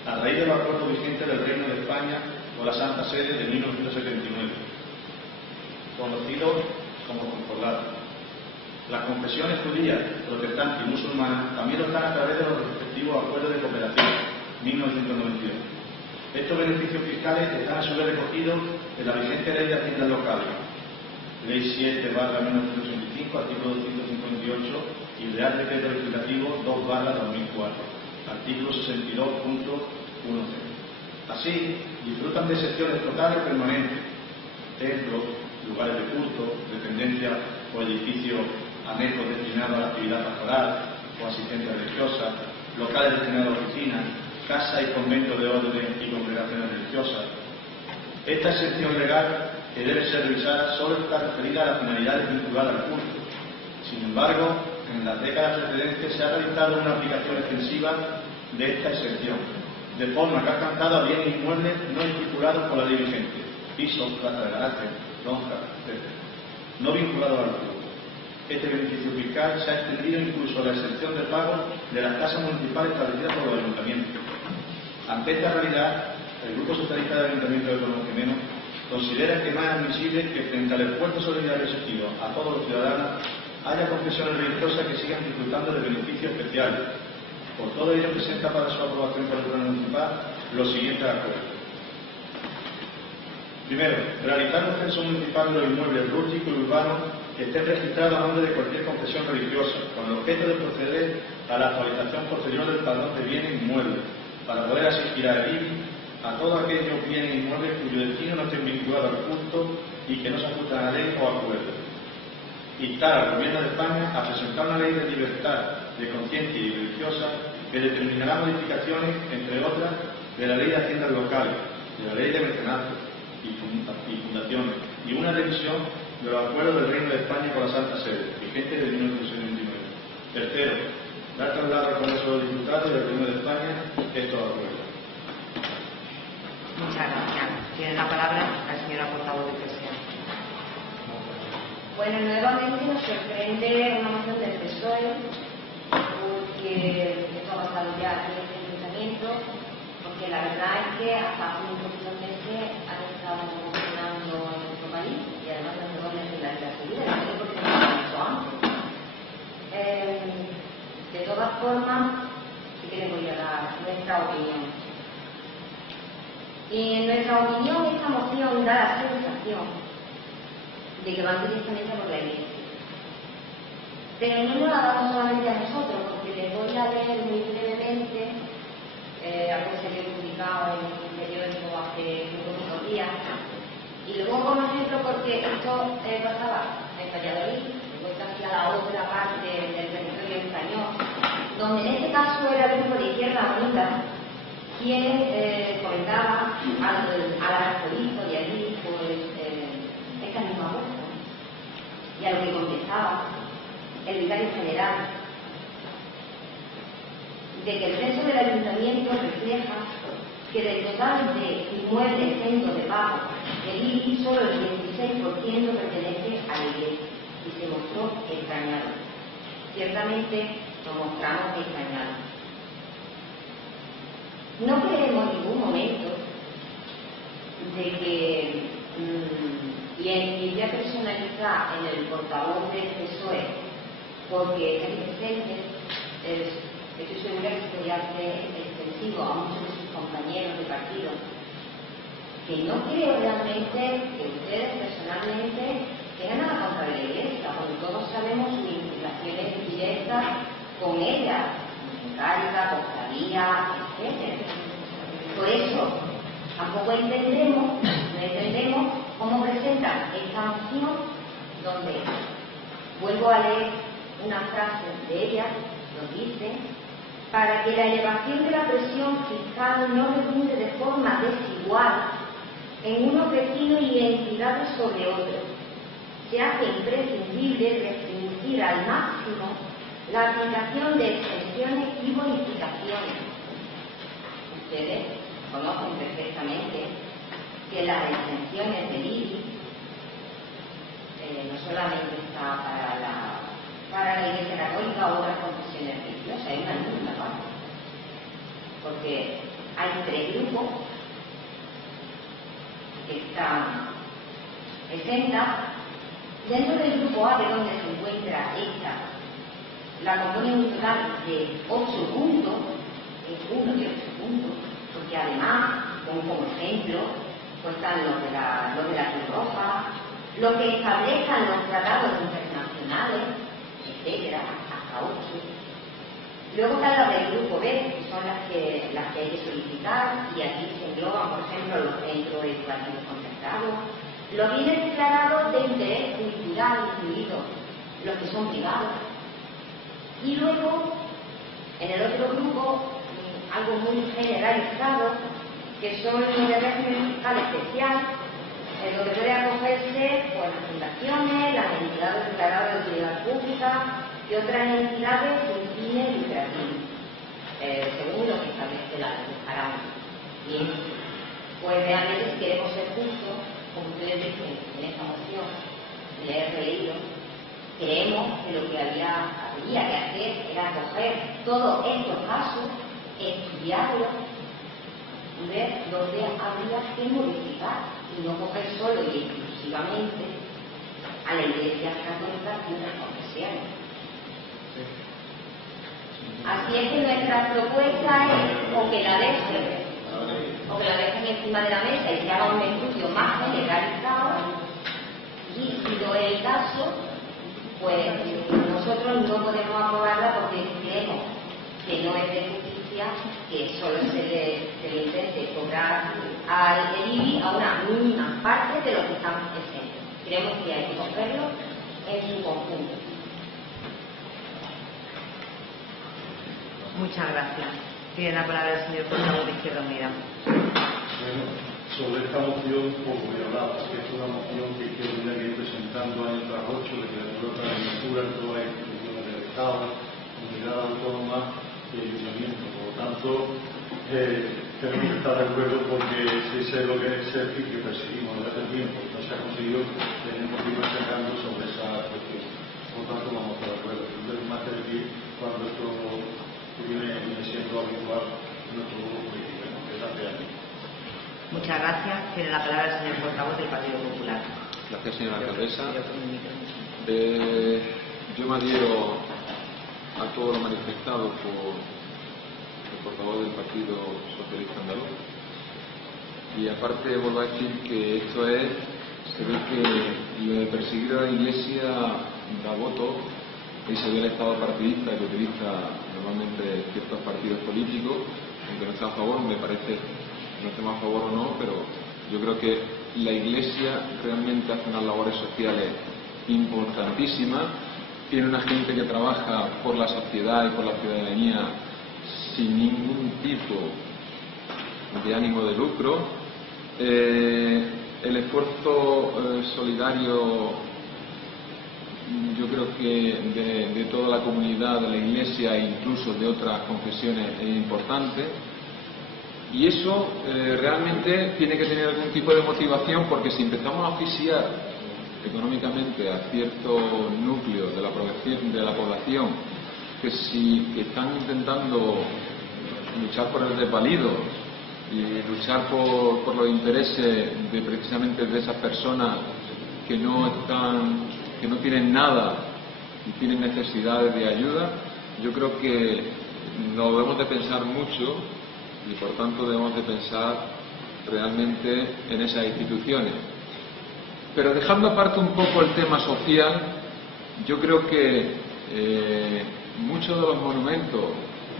a raíz del acuerdo vigente del Reino de España con la Santa Sede de 1979, conocido como concordado. Las confesiones judías, protestantes y musulmanas también lo están a través de los respectivos acuerdos de cooperación 1992. Estos beneficios fiscales están a su vez recogidos en la vigente Ley de Haciendas Locales, Ley 7/1985, artículo 258, y Real Decreto Legislativo 2/2004, artículo 62.10. Así, disfrutan de excepciones totales permanentes, templos, lugares de culto, dependencias o edificios anexos destinados a la actividad pastoral o asistencia religiosa, locales destinados a oficinas, casas y conventos de orden y congregaciones religiosas. Esta excepción legal, que debe ser revisada, solo está referida a las finalidades vinculadas al culto. Sin embargo, en las décadas precedentes se ha realizado una aplicación extensiva de esta excepción, de forma que ha alcanzado a bienes inmuebles no estipulados por la ley vigente, pisos, plazas de garaje, lonjas, etc. No vinculado al producto. Este beneficio fiscal se ha extendido incluso a la exención de pago de las tasas municipales establecidas por los ayuntamientos. Ante esta realidad, el Grupo Socialista del Ayuntamiento de Torremolinos considera que no es admisible que frente al esfuerzo solidario exigido a todos los ciudadanos haya confesiones religiosas que sigan disfrutando de beneficios especiales. Por todo ello presenta para su aprobación por el Pleno Municipal los siguientes acuerdos. Primero, realizar un censo municipal de los inmuebles rústicos y urbanos que estén registrados a nombre de cualquier confesión religiosa, con el objeto de proceder a la actualización posterior del padrón de bienes inmuebles, para poder asistir a IBI a todos aquellos bienes inmuebles cuyo destino no esté vinculado al culto y que no se ajustan a la ley o acuerdo. Instar al Gobierno de España a presentar una ley de libertad de conciencia y religiosa que determinará modificaciones, entre otras, de la ley de haciendas locales, de la ley de mecenazgo y fundaciones, y una revisión de los acuerdos del Reino de España con la Santa Sede, vigente de 1929. Tercero, dar traslado al Congreso de los Diputados y al Reino de España estos acuerdos. Muchas gracias. Tiene la palabra la señora portavoz de presión. Bueno, nuevamente nos sorprende una moción del PSOE, porque esto ha pasado ya en este ayuntamiento, porque la verdad es que hasta hace un poquito de meses han estado gobernando en nuestro país y además los jóvenes de la seguridad, no sé por qué no lo han hecho antes. De todas formas, sí que les voy a dar nuestra opinión. Y en nuestra opinión, esta moción da la sensación de que van directamente por la iglesia. Pero no nos la damos solamente a nosotros, porque les voy a leer muy brevemente algo que se había publicado en el periódico hace unos pocos días. Y luego como ejemplo, porque esto pasaba en Valladolid, después casi a la otra parte del territorio español, donde en este caso era el grupo de Izquierda Unida quien comentaba al arzobispo de allí, pues, esta misma cosa. Y a lo que contestaba el vicario general, de que el censo del ayuntamiento refleja que del total de inmuebles exentos de pago del IBI, solo el 16% pertenece a la iglesia, y se mostró extrañado. Ciertamente nos mostramos extrañados. No creemos en ningún momento de que, y voy a personalizar en el portavoz del PSOE, porque es presente, estoy segura que esto ya hace extensivo a muchos de sus compañeros de partido, que no creo realmente que ustedes personalmente tengan nada contra la iglesia, porque todos sabemos sus vinculaciones directas con ella, Cáritas, cofradía, etc. Por eso, tampoco no entendemos cómo presentan esta moción, donde vuelvo a leer una frase de ella, nos dice: para que la elevación de la presión fiscal no redunde de forma desigual en unos vecinos y entidades sobre otros, se hace imprescindible restringir al máximo la aplicación de exenciones y bonificaciones. Ustedes conocen perfectamente que las exenciones del IBI no solamente está para la Iglesia Católica o otras confesiones religiosas, hay una misma parte. Porque hay 3 grupos que están exentas. Dentro del grupo A, de donde se encuentra esta, la componen un total de 8 puntos, es uno de 8 puntos, porque además, como ejemplo, pues están los de la Cruz Roja, los que establezcan los tratados internacionales, etcétera, hasta 8. Luego están las del grupo B, que son las que hay que solicitar, y aquí se engloban, por ejemplo, los centros educativos concertados, los bienes declarados de interés cultural, incluidos los que son privados. Y luego, en el otro grupo, algo muy generalizado, que son los de régimen fiscal especial, en donde puede acogerse pues, las fundaciones, las entidades declaradas de utilidad pública y otras entidades sin fines lucrativos, según lo que establece la ley. Bien, pues realmente si queremos ser justos, como ustedes dicen en esta moción, que le he releído, creemos que lo que había que hacer era coger todos estos casos, estudiarlos y ver dónde habría que modificar, y no coger solo y exclusivamente a la Iglesia Católica y las confesiones. Así es que nuestra propuesta es o que la dejen encima de la mesa y se haga un estudio más generalizado, y si no es el caso, pues nosotros no podemos aprobarla porque creemos que no es de justicia que solo se le intente cobrar al IBI a una mínima parte de lo que están exentos. Creemos que hay que cogerlo en su conjunto. Muchas gracias. Tiene la palabra el señor portavoz de Izquierda Unida. Bueno, sobre esta moción poco voy a hablar, porque es una moción que Izquierda Unida viene presentando año tras 8, de creatura de la legislatura en todas las instituciones del Estado, comunidades autónomas y ayuntamientos. Por lo tanto, tenemos que estar de acuerdo porque ese es lo que es el fin que perseguimos desde hace tiempo. No se ha conseguido, tenemos que ir machacando sobre esa cuestión. Por lo tanto, vamos a estar de acuerdo. Entonces, más que decir, cuando esto viene siendo habitual en nuestro grupo político, desde hace años. Muchas gracias. Tiene la palabra el señor portavoz del Partido Popular. Gracias, señora alcaldesa. Yo me adhiero a todo lo manifestado por el portavoz del Partido Socialista Andaluz. Y aparte vuelvo a decir que esto se ve que lo de perseguir a la Iglesia da voto y se ve el Estado partidista que utiliza normalmente ciertos partidos políticos, aunque no está a favor, me parece, no estemos a favor o no, pero yo creo que la Iglesia realmente hace unas labores sociales importantísimas, tiene una gente que trabaja por la sociedad y por la ciudadanía sin ningún tipo de ánimo de lucro. El esfuerzo solidario, yo creo que de toda la comunidad de la Iglesia e incluso de otras confesiones es importante, y eso realmente tiene que tener algún tipo de motivación, porque si empezamos a asfixiar económicamente a ciertos núcleos de la población que están intentando luchar por el desvalido y luchar por los intereses precisamente de esas personas que no tienen nada y tienen necesidades de ayuda, yo creo que lo debemos de pensar mucho y por tanto debemos de pensar realmente en esas instituciones. Pero dejando aparte un poco el tema social, yo creo que muchos de los monumentos,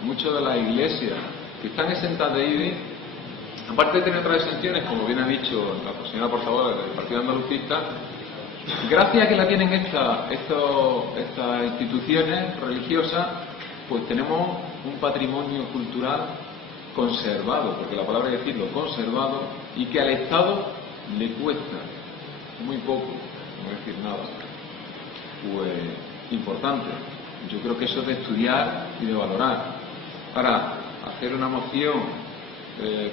muchas de las iglesias que están exentas de IBI, aparte de tener otras exenciones, como bien ha dicho la señora portavoz del Partido Andalucista, gracias a que la tienen estas instituciones religiosas, pues tenemos un patrimonio cultural conservado, porque la palabra es decirlo, conservado, y que al Estado le cuesta muy poco, no decir nada, pues importante. Yo creo que eso es de estudiar y de valorar. Para hacer una moción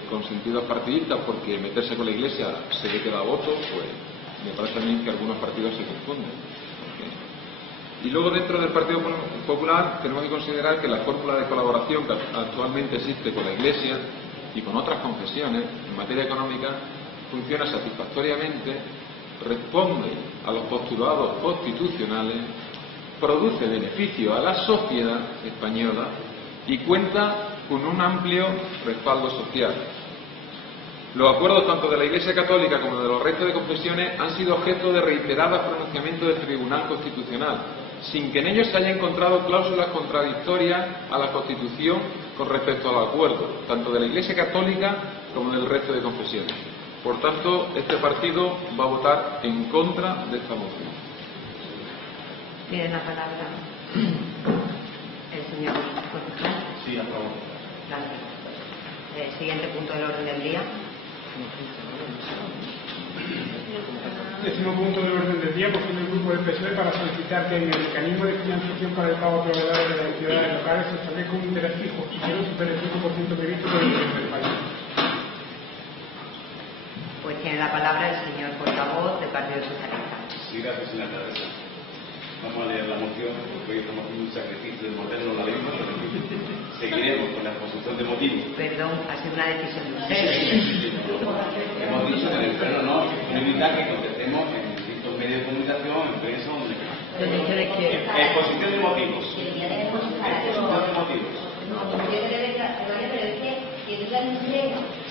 con sentidos partidistas, porque meterse con la Iglesia se ve que da votos, pues me parece a mí que algunos partidos se confunden. Y luego dentro del Partido Popular tenemos que considerar que la fórmula de colaboración que actualmente existe con la Iglesia y con otras confesiones en materia económica funciona satisfactoriamente, responde a los postulados constitucionales, produce beneficio a la sociedad española y cuenta con un amplio respaldo social. Los acuerdos tanto de la Iglesia Católica como de los restos de confesiones han sido objeto de reiterados pronunciamientos del Tribunal Constitucional, sin que en ellos se haya encontrado cláusulas contradictorias a la Constitución con respecto a los acuerdos, tanto de la Iglesia Católica como del resto de confesiones. Por tanto, este partido va a votar en contra de esta moción. Tiene la palabra el señor concejal. Sí, a favor. Gracias. Siguiente punto del orden del día. Décimo punto del orden del día, moción del Grupo del PSOE para solicitar que en el mecanismo de financiación para el pago a proveedores de las entidades locales se establezca un interés fijo y que no supere el 5% previsto por el Gobierno del país. Pues tiene la palabra el señor portavoz del Partido Socialista. Sí, gracias, señora Teresa. Vamos a leer la moción, porque hoy estamos haciendo un sacrificio de mordernos la lengua, pero seguiremos con la exposición de motivos. Perdón, ha sido una decisión de ustedes. Hemos dicho que en el pleno no, es evitar que contestemos en distintos medios de comunicación, en prensa, donde exposición de motivos. Exposición de motivos.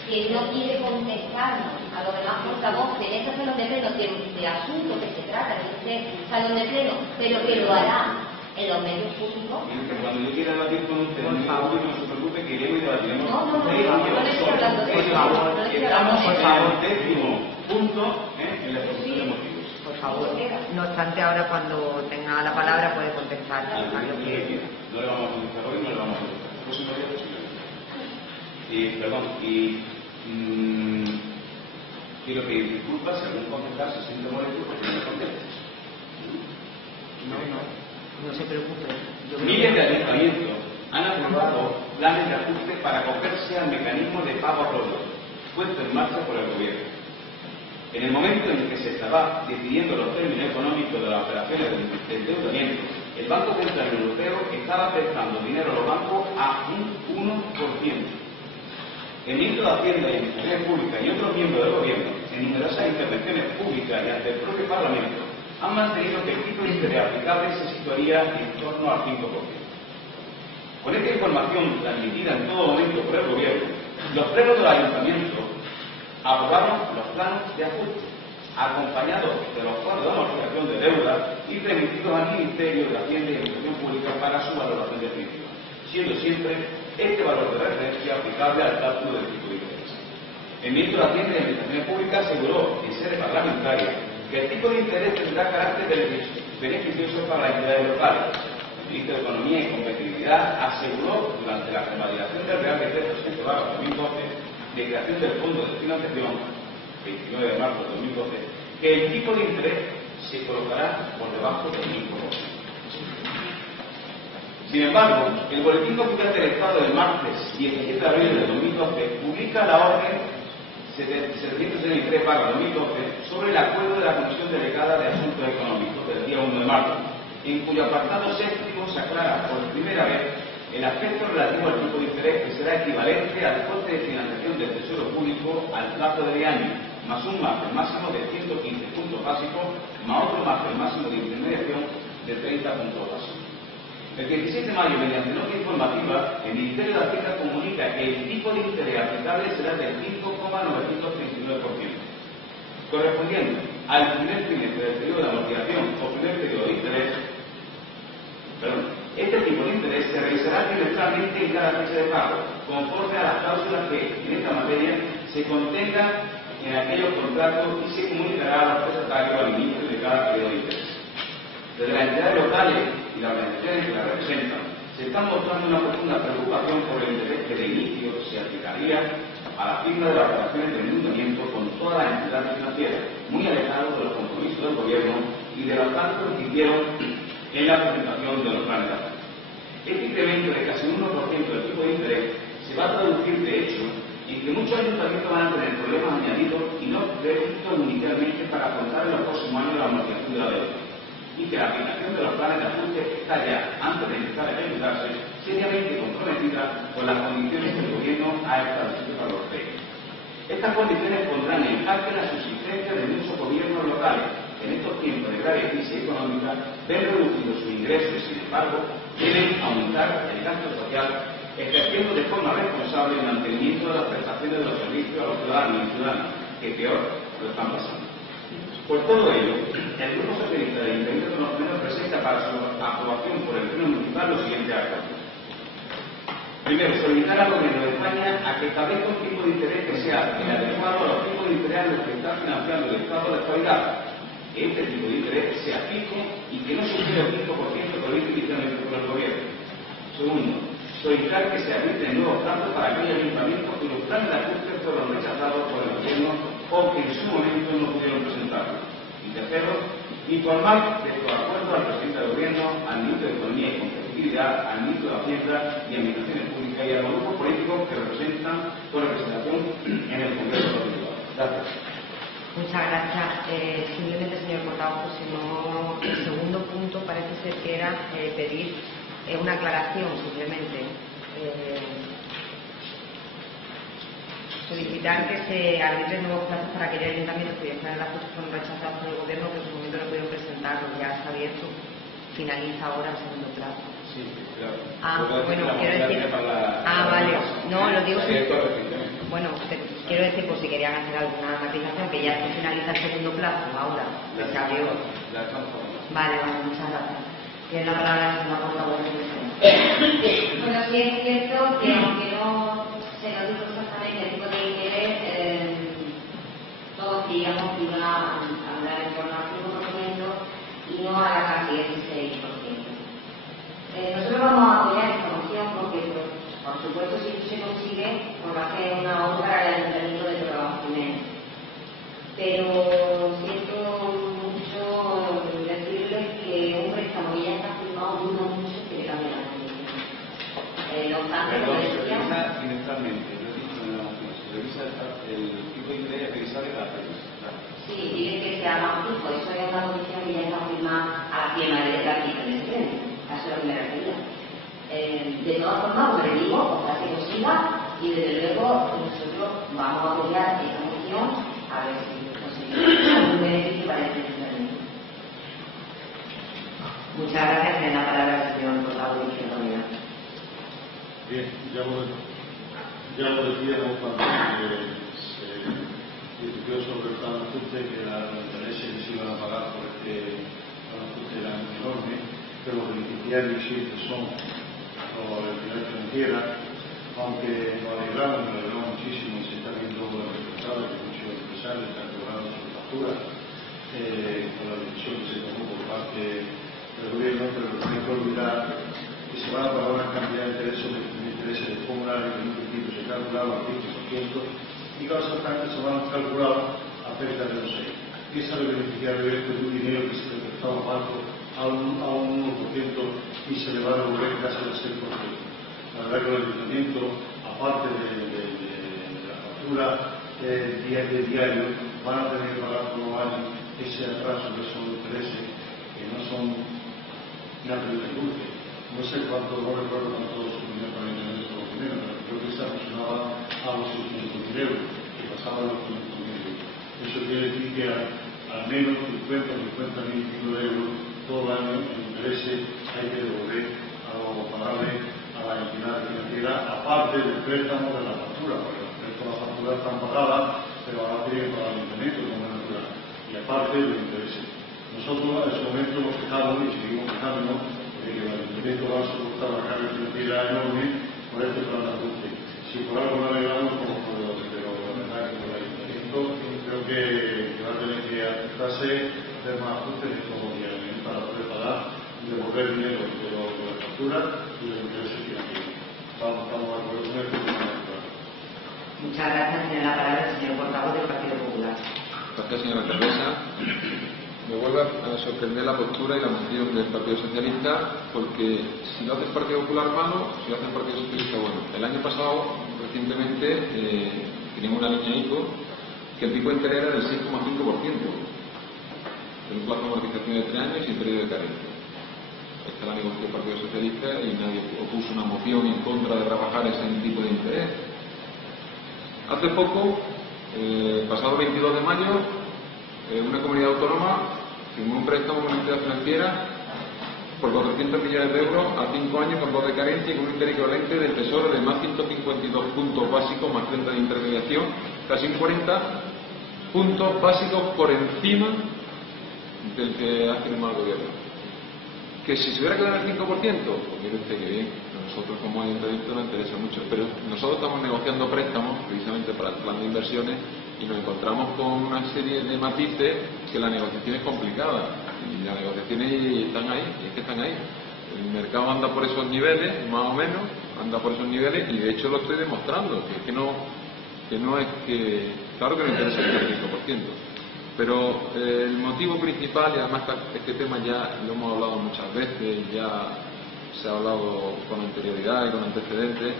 Que no quiere contestarnos a los demás portavoces en este salón de pleno del asunto que se trata en este salón de pleno, pero que lo hará en los medios públicos. Cuando yo quiera debatir con usted, no se preocupe que iremos y debatiremos. No le estoy hablando de eso. Estamos en el décimo punto en la exposición de motivos. Por favor. No obstante, ahora cuando tenga la palabra puede contestar a lo que... No le vamos a contestar hoy, no le vamos a contestar. El próximo día posiblemente. Quiero pedir disculpas si algún concejal se siente molesto porque no me conteste. No se preocupe. Miles de ayuntamientos han aprobado planes de ajuste para acogerse al mecanismo de pago a todos, puesto en marcha por el gobierno. En el momento en que se estaba decidiendo los términos económicos de las operaciones de endeudamiento, el Banco Central Europeo estaba prestando dinero a los bancos a un 1%. El ministro de Hacienda y Administraciones Públicas y otros miembros del Gobierno, en numerosas intervenciones públicas y ante el propio Parlamento, han mantenido que el tipo de interés aplicable se situaría en torno al 5%. Con esta información transmitida en todo momento por el Gobierno, los plenos del Ayuntamiento aprobaron los planos de ajuste, acompañados de los fondos de amortización de deuda y remitidos al Ministerio de Hacienda y Administración Pública para su valoración definitiva, siendo siempre este valor de referencia aplicable al cálculo del tipo de interés. El ministro de Hacienda y Administraciones Públicas aseguró en sede parlamentaria que el tipo de interés tendrá carácter beneficioso para las entidades locales. El ministro de Economía y Competitividad aseguró durante la convalidación del Real Decreto 100/2012 de creación del Fondo de Financiación, 29 de marzo de 2012, que el tipo de interés se colocará por debajo del 5%. Sin embargo, el Boletín Oficial del Estado del martes 17 de abril de 2012 publica la orden 773/2012 sobre el acuerdo de la Comisión Delegada de Asuntos Económicos del día 1 de marzo, en cuyo apartado séptimo se aclara por primera vez el aspecto relativo al tipo de interés, que será equivalente al coste de financiación del Tesoro Público al plazo de 10 años, más un margen máximo de 115 puntos básicos, más otro margen máximo de intermediación de 30 puntos básicos. El 17 de mayo, mediante nota informativa, el Ministerio de Hacienda comunica que el tipo de interés aplicable será del 5,939%, correspondiendo al primer trimestre del periodo de amortización o primer periodo de interés. Este tipo de interés se revisará trimestralmente en cada fecha de pago, conforme a las cláusulas que, en esta materia, se contengan en aquellos contratos y se comunicará a los prestatarios al inicio de cada periodo de interés. Desde las entidades locales y las organizaciones que las representan, se está mostrando una profunda preocupación por el interés que de inicio se aplicaría a la firma de las operaciones de endeudamiento con todas las entidades financieras, muy alejados de los compromisos del Gobierno y de los cálculos que hicieron en la presentación de los planes de ajuste. Este incremento de casi un 1% del tipo de interés se va a traducir, de hecho, en que muchos ayuntamientos van a tener problemas añadidos y no previstos inicialmente para afrontar en los próximos años la amortización de la deuda, y que la aplicación de los planes de ajuste está ya, antes de empezar a ejecutarse, seriamente comprometida con las condiciones que el Gobierno ha establecido para los créditos. Estas condiciones pondrán en jaque la subsistencia de muchos gobiernos locales que en estos tiempos de grave crisis económica ven reducidos sus ingresos y, sin embargo, deben aumentar el gasto social, ejerciendo de forma responsable el mantenimiento de las prestaciones de los servicios a los ciudadanos y ciudadanas, que peor lo están pasando. Por todo ello, el Grupo Socialista del Ayuntamiento de Los Primeros presenta para su aprobación por el Pleno Municipal los siguientes actos. Primero, solicitar al Gobierno de España a que establezca un tipo de interés que sea el adecuado a los tipos de interés en los que está financiando el Estado de actualidad, que este tipo de interés sea fijo y que no supere el 5% previsto inicialmente por el Gobierno. Segundo, solicitar que se habiliten nuevos plazos para aquellos ayuntamientos cuyos planes de ajuste fueron rechazados por el Gobierno o que en su momento no pudieron presentarlo. Y tercero, informar de su acuerdo al presidente del Gobierno, al ministro de Economía y Competitividad, al ministro de Hacienda y Administraciones Públicas y a los grupos políticos que representan con representación en el Congreso de los Diputados. Gracias. gracias. Simplemente, señor portavoz, pues, si no, el segundo punto parece ser que era pedir una aclaración, simplemente. Solicitar que se arbitren nuevos plazos para aquellos ayuntamientos que ya están en la fueron rechazados por el gobierno, que en su momento no pudieron presentarlo. Ya está abierto, finaliza ahora el segundo plazo. Sí, claro. Bueno, quiero decir... vale. No, lo digo... Bueno, quiero decir, por si querían hacer alguna matización, que ya se finaliza el segundo plazo, ahora, que se abrió. Vale, muchas gracias. Tiene la palabra la señora portavoz. Bueno, sí es cierto que aunque no se nos dijo exactamente el tipo de interés, todos digamos que iban a hablar en torno al 5% y no a la cantidad del 6%. Nosotros vamos a apoyar esta moción porque, por supuesto, si esto se consigue, pues va a ser una obra para el Ayuntamiento de Torrelamar. Pero siento mucho decirles que un préstamo que ya está firmado duda mucho que le cambie la condición. No obstante, como decía... Trimestralmente, yo he dicho en la moción, se revisa el tipo de interés que sale cada mes. Sí, dice que sea más fijo, eso es una condición que ya está firmada a la firma de la vicepresidenta. Eso es lo que me refería. De todas formas, como le digo, ojalá se consiga y desde luego nosotros vamos a apoyar esta moción a ver si conseguimos algún beneficio para este ayuntamiento. Muchas gracias. Tiene la palabra el señor portavoz de Izquierda Unida. Bien, ya lo decíamos cuando se discutió sobre el plan de ajuste, que los intereses que se iban a pagar por este plan de ajuste eran enormes, que los beneficiarios siempre son la entidad financiera, aunque nos alegramos muchísimo, se está viendo el resultado que muchos empresarios están cobrando sus facturas con la decisión que se tomó por parte del gobierno, pero no hay que olvidar que se van a pagar una cantidad de intereses de comunales que en un principio se calculaba al 5% y que ahora se van a calcular a cerca de un 6%. ¿Qué sabe beneficiar de esto de un dinero que se le prestaba banco a un 1% y se le va a devolver casi al 6%? La verdad que el ayuntamiento, aparte de la factura diario, van a tener que pagar por los años ese atraso de esos intereses que no son nada de dulce. No sé cuánto, no recuerdo cuánto suprimía para el ayuntamiento por dinero, pero creo que se aproximaba a los 600.000 euros, que pasaban los 500.000 euros. Eso quiere decir que al menos 50 o 50.000 euros todo el año en intereses hay que devolver o pagarle a la entidad financiera, aparte del préstamo de la factura, porque los préstamos de la factura están pagadas, pero ahora tienen que pagar el ayuntamiento como es natural, y aparte de los intereses. Nosotros en ese momento nos quejamos y seguimos quejándonos de que el ayuntamiento va a soportar la carga financiera enorme por este plan de ajuste. Si por algo no alegramos como proveedores, pero la verdad que por el ayuntamiento creo que va a tener que aceptarse hacer más ajustes en estos días para poder pagar y devolver dinero de la factura y de los intereses financieros. Estamos de acuerdo con esto. Muchas gracias. Tiene la palabra el señor portavoz del Partido Popular. Gracias, señora alcaldesa. Me vuelve a sorprender la postura y la moción del Partido Socialista, porque si lo hace el Partido Popular malo, si lo hace el Partido Socialista bueno. El año pasado, recientemente, teníamos una línea ICO que el tipo de interés era del 6,5%, en un plazo de amortización de 3 años y periodo de carencia. Esta la negoció el Partido Socialista y nadie opuso una moción en contra de trabajar ese tipo de interés. Hace poco, pasado 22 de mayo, una comunidad autónoma firmó un préstamo con una entidad financiera por 400 millones de euros a 5 años con 2 de carencia y con un interés equivalente del Tesoro de más 152 puntos básicos más 30 de intermediación, casi un 40 puntos básicos por encima del que ha firmado el gobierno. Que si se hubiera quedado el 5%, pues mire usted que bien, a nosotros como ayuntamiento nos interesa mucho, pero nosotros estamos negociando préstamos precisamente para el plan de inversiones y nos encontramos con una serie de matices que la negociación es complicada y las negociaciones están ahí, y es que están ahí. El mercado anda por esos niveles, más o menos, anda por esos niveles y de hecho lo estoy demostrando, que no es que, claro que nos interesa el 5%. Pero el motivo principal, y además este tema ya lo hemos hablado muchas veces, ya se ha hablado con anterioridad y con antecedentes,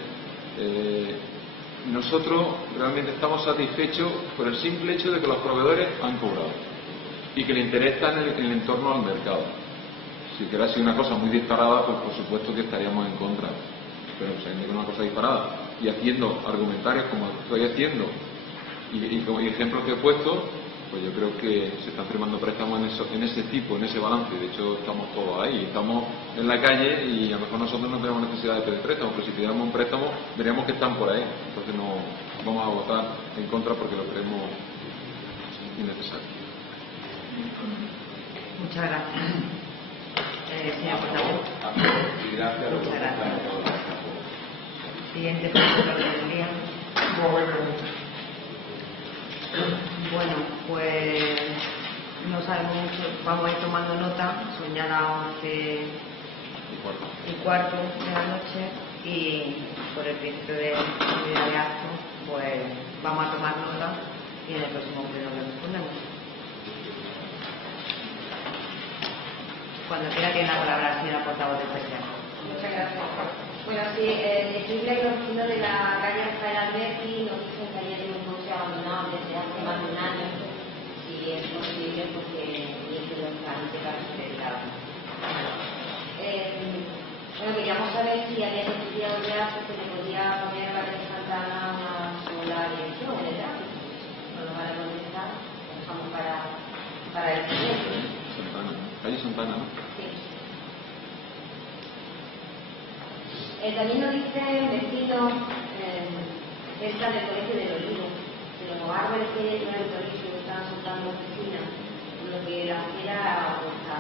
nosotros realmente estamos satisfechos por el simple hecho de que los proveedores han cobrado y que el interés está en el entorno al mercado. Si hubiera sido una cosa muy disparada, pues por supuesto que estaríamos en contra, pero sabiendo que es una cosa disparada y haciendo argumentarios como estoy haciendo y ejemplos que he puesto, pues yo creo que se están firmando préstamos en ese tipo, en ese balance. De hecho, estamos todos ahí, estamos en la calle y a lo mejor nosotros no tenemos necesidad de pedir préstamos, pero si pidiéramos un préstamo, veríamos que están por ahí. Entonces no vamos a votar en contra porque lo creemos innecesario. Muchas gracias. Señor portavoz. Muchas gracias. Siguiente punto del día. Bueno, pues no sabemos mucho, vamos a ir tomando nota, son ya las 11:15 de la noche y por el principio de unidad de acto, pues vamos a tomar nota y en el próximo pleno le respondemos. Cuando quiera tiene la palabra la señora portavoz del PSA. Muchas gracias. Bueno, sí, decirle que los vecinos de la calle Rafael Alberti nos dicen que ayer tiene un coche abandonado desde hace más de un año, si es posible, porque inicio los trámites para su dedicado. Bueno, queríamos saber si había estudiado ya que le podía poner a la calle Santana una sola dirección en el tráfico. No lo van a contestar, lo dejamos para el siguiente. Calle Santana, ¿no? Sí. También nos dicen vecinos cerca del colegio del Olivo, de los árboles que hay en el colegio que están soltando oficinas, lo que la acera está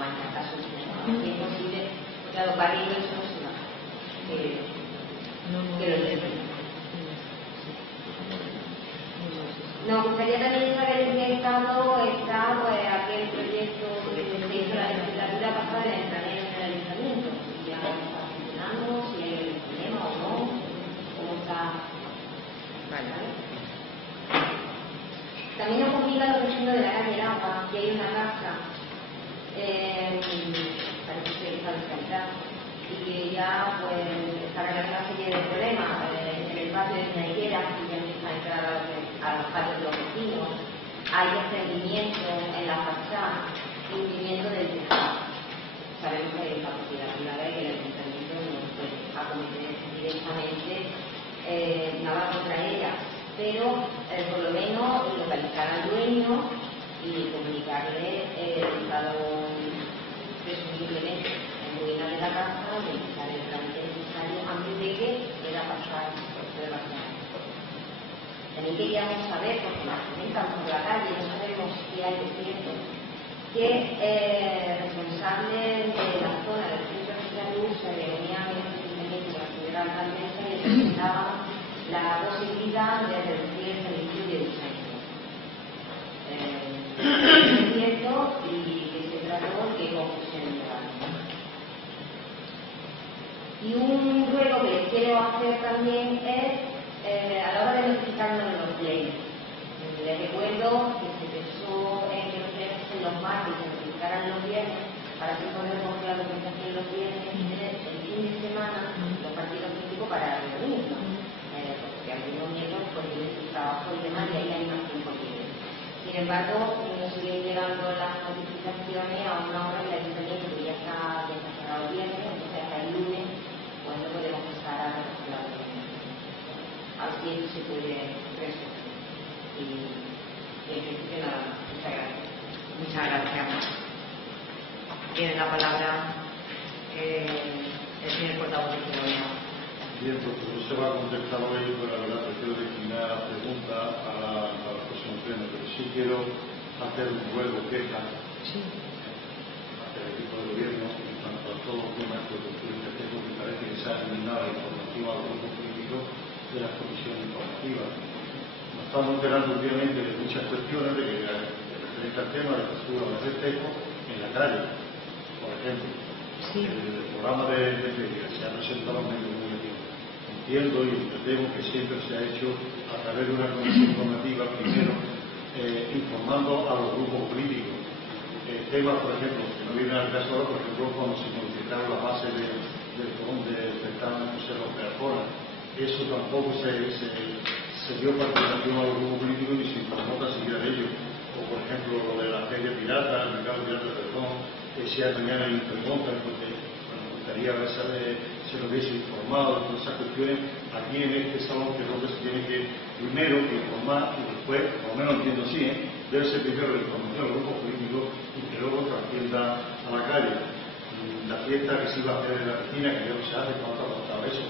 en caso es imposible, porque a los barrios eso no se va. Que lo entienden. Nos gustaría también saber en qué estado está aquel proyecto que se hizo la legislatura pasada en el planeo del ayuntamiento. Si ya está funcionando, si hay algún problema o no, cómo está. Vale. También nos comunican los vecinos de la calle Lapa que hay una casa, parece que está descansada, y que ya pues está creando una serie de problemas en el patio de Naiguera, que ya empieza a entrar a los patios de los vecinos. Hay desprendimiento en la fachada y hundimiento del tejado. Sabemos que hay incapacidad privada y que el ayuntamiento no puede acometer directamente nada contra ella, pero por lo menos localizar al dueño y comunicarle el estado presumiblemente en ruina de la casa y empezar el trámite necesario antes de que pueda pasar por de vacunación. También queríamos saber, porque nos comentan por la calle, no sabemos si hay de cierto, que responsables de la zona del centro de salud se reunían recientemente con la señora alcaldesa y presentaban la posibilidad de reducir el servicio de urgencia. Es cierto y que se trató de confusión legal. Y un ruego que les quiero hacer también es a la hora de notificarnos de los plenos. Les recuerdo que se pensó en que los plenos en los martes se notificaran los viernes para así poder coger la documentación los viernes y tener el fin de semana los partidos políticos para reunirnos. Porque algunos miembros pues tienen su trabajo y demás y ahí hay más tiempo libre. Sin embargo, nos siguen llegando las notificaciones a una hora en la ayuntamiento que ya está cerrado el viernes, entonces hasta el lunes pues no podemos pasar a recoger la documentación. Así se puede resolver. Y en principio nada más. Muchas gracias. Muchas gracias. Tiene la palabra el señor portavoz de Ciudadanía. Bien, porque no se va a contestar hoy, pero la verdad prefiero destinar la pregunta para el próximo pleno, pero sí quiero hacer un ruego queja hacia el equipo de gobierno en cuanto a todos los temas que ocurren, porque parece que se ha eliminado la información a los grupos políticos de las comisiones informativas. Nos estamos enterando últimamente de muchas cuestiones de que referente al tema de la postura de respeto en la calle, por ejemplo. Sí. El programa de que se ha presentado en el comunicativo. Entiendo y entendemos que siempre se ha hecho a través de una comisión informativa, primero informando a los grupos políticos. Temas, por ejemplo, que no vienen al caso ahora, por ejemplo, cuando se modificaron las bases del fondo de certamen José López Arjona, eso tampoco se dio participación a los grupos políticos y se informó tan siquiera de ello. O por ejemplo lo de la feria pirata, el mercado pirata, perdón, si mañana hay un pregunta, porque me gustaría saber si lo hubiese informado de todas esas cuestiones. Aquí en este salón creo que se tiene que primero informar y después, por lo menos entiendo así, debe ser primero la información a los grupos políticos y que luego trascienda a la calle. La fiesta que se iba a hacer en la piscina, que ya no se hace, cuánto ha costado eso,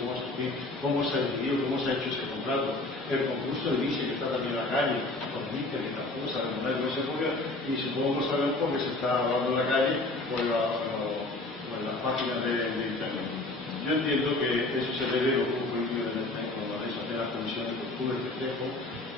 cómo se ha decidido, cómo se ha hecho ese contrato, el concurso de bici que está también en la calle, con mister y las cosas, no se juega, y supongo que sabemos porque se está hablando en la calle o en las páginas de internet. Yo entiendo que eso se debe a los grupos políticos de internet, como la mesa de las comisiones de cultura y festejos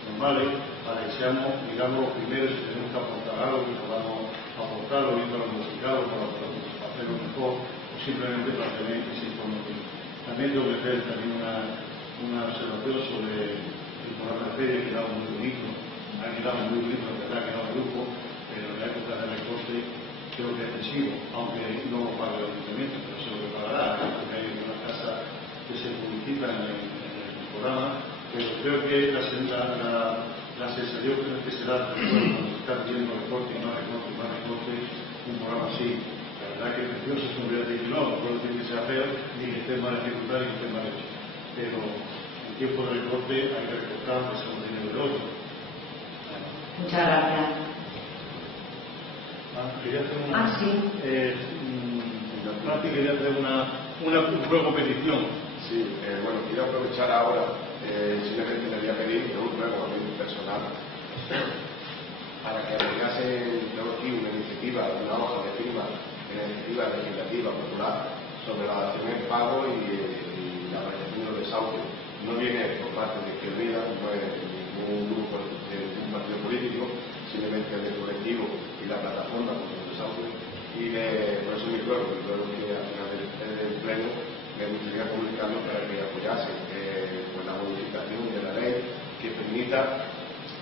normales, para que seamos, digamos, los primeros, si tenemos que aportar algo, que podamos aportarlo, viendo los musicados, para hacerlo mejor, o simplemente para tener esa información. También tengo que hacer también una observación sobre el programa de feria, que quedaba muy bonito, ha quedado muy bonito, la verdad que no el grupo, pero en la época del recorte creo que es excesivo, aunque no lo paga el ayuntamiento, pero se lo pagará, porque hay una casa que se publicita en el programa, pero creo que la sensación que se da cuando se está pidiendo recorte y más recorte, un programa así. La verdad que es precioso, eso no voy a decir que no puedo decir que sea feo, ni que esté mal ejecutado, ni que esté mal hecho. Pero en tiempo de recorte hay que recortar, que se lo tiene del otro. Muchas gracias. Quería hacer quería hacer una ruego petición. Sí, bueno, quiero aprovechar ahora, simplemente le voy a pedir un ruego a mí personal para que apoyasen aquí una iniciativa, una hoja de firma, una iniciativa legislativa popular sobre la dación en pago y la variación de los desahucios. No viene por parte de Izquierda Unida, no es ningún grupo de un partido político, simplemente del colectivo y la plataforma contra los desahucios. Y por eso mi ruego que al final del pleno me gustaría publicarlo para que apoyase pues la modificación de la ley que permita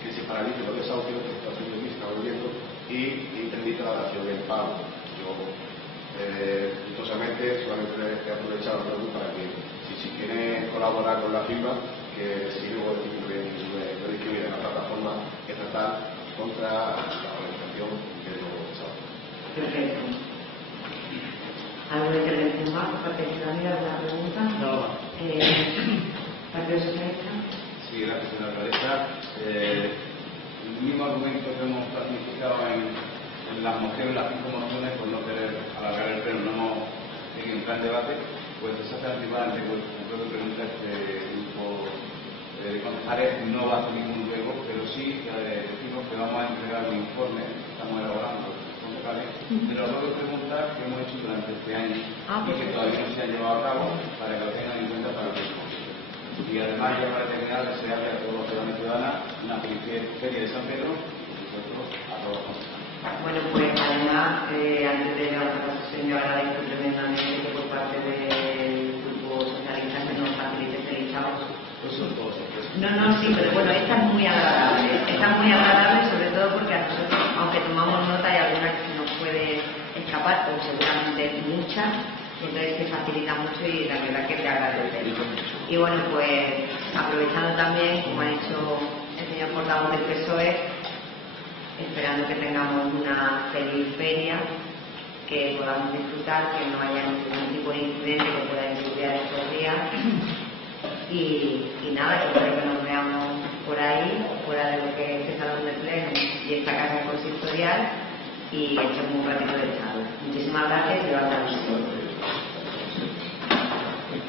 que se paralice los desahucios que está haciendo aquí, se está volviendo, y permita la dación en pago. Yo, gustosamente, solamente he aprovechado el para que, si quieren colaborar con la firma, que siga el título de distribuir en la plataforma estatal contra la organización de los desahucios. Perfecto. ¿Alguna intervención más por parte de Ciudadanía? ¿Alguna pregunta? No. ¿Partido Socialista? Sí, gracias, señora alcaldesa. El mismo argumento que hemos planificado en las mociones, las 5 mociones, por no querer alargar el pleno, no hemos tenido un gran debate, pues exactamente igualmente, pues creo que pregunta este grupo de concejales no va a hacer ningún ruego, pero sí decimos que vamos a entregar un informe, estamos elaborando de los dos preguntas que hemos hecho durante este año y que todavía no se han llevado a cabo para que lo tengan en cuenta para el próximo. Y además, ya para terminar, desearle a todos los ciudadanos y ciudadanas una feliz feria de San Pedro y, por supuesto, a todos los concejales. Bueno, pues además, antes de levantar la sesión, yo agradezco tremendamente que por parte del Grupo Socialista se nos facilite este listado. No, sí, pero bueno, esta es muy agradable. Esta es muy agradable, sobre todo porque a nosotros, aunque tomamos nota, hay alguna que se nos puede escapar, o seguramente muchas, entonces se facilita mucho y la verdad que te agradecemos. Y bueno, pues aprovechando también, como ha dicho el señor portavoz del PSOE, esperando que tengamos una feliz feria, que podamos disfrutar, que no haya ningún tipo de incidente que pueda incendiar estos días. Y nada, que espero que nos veamos por ahí, fuera de lo que es este salón de pleno y esta casa consistorial, y echemos un ratito de charla. Muchísimas gracias y levantamos.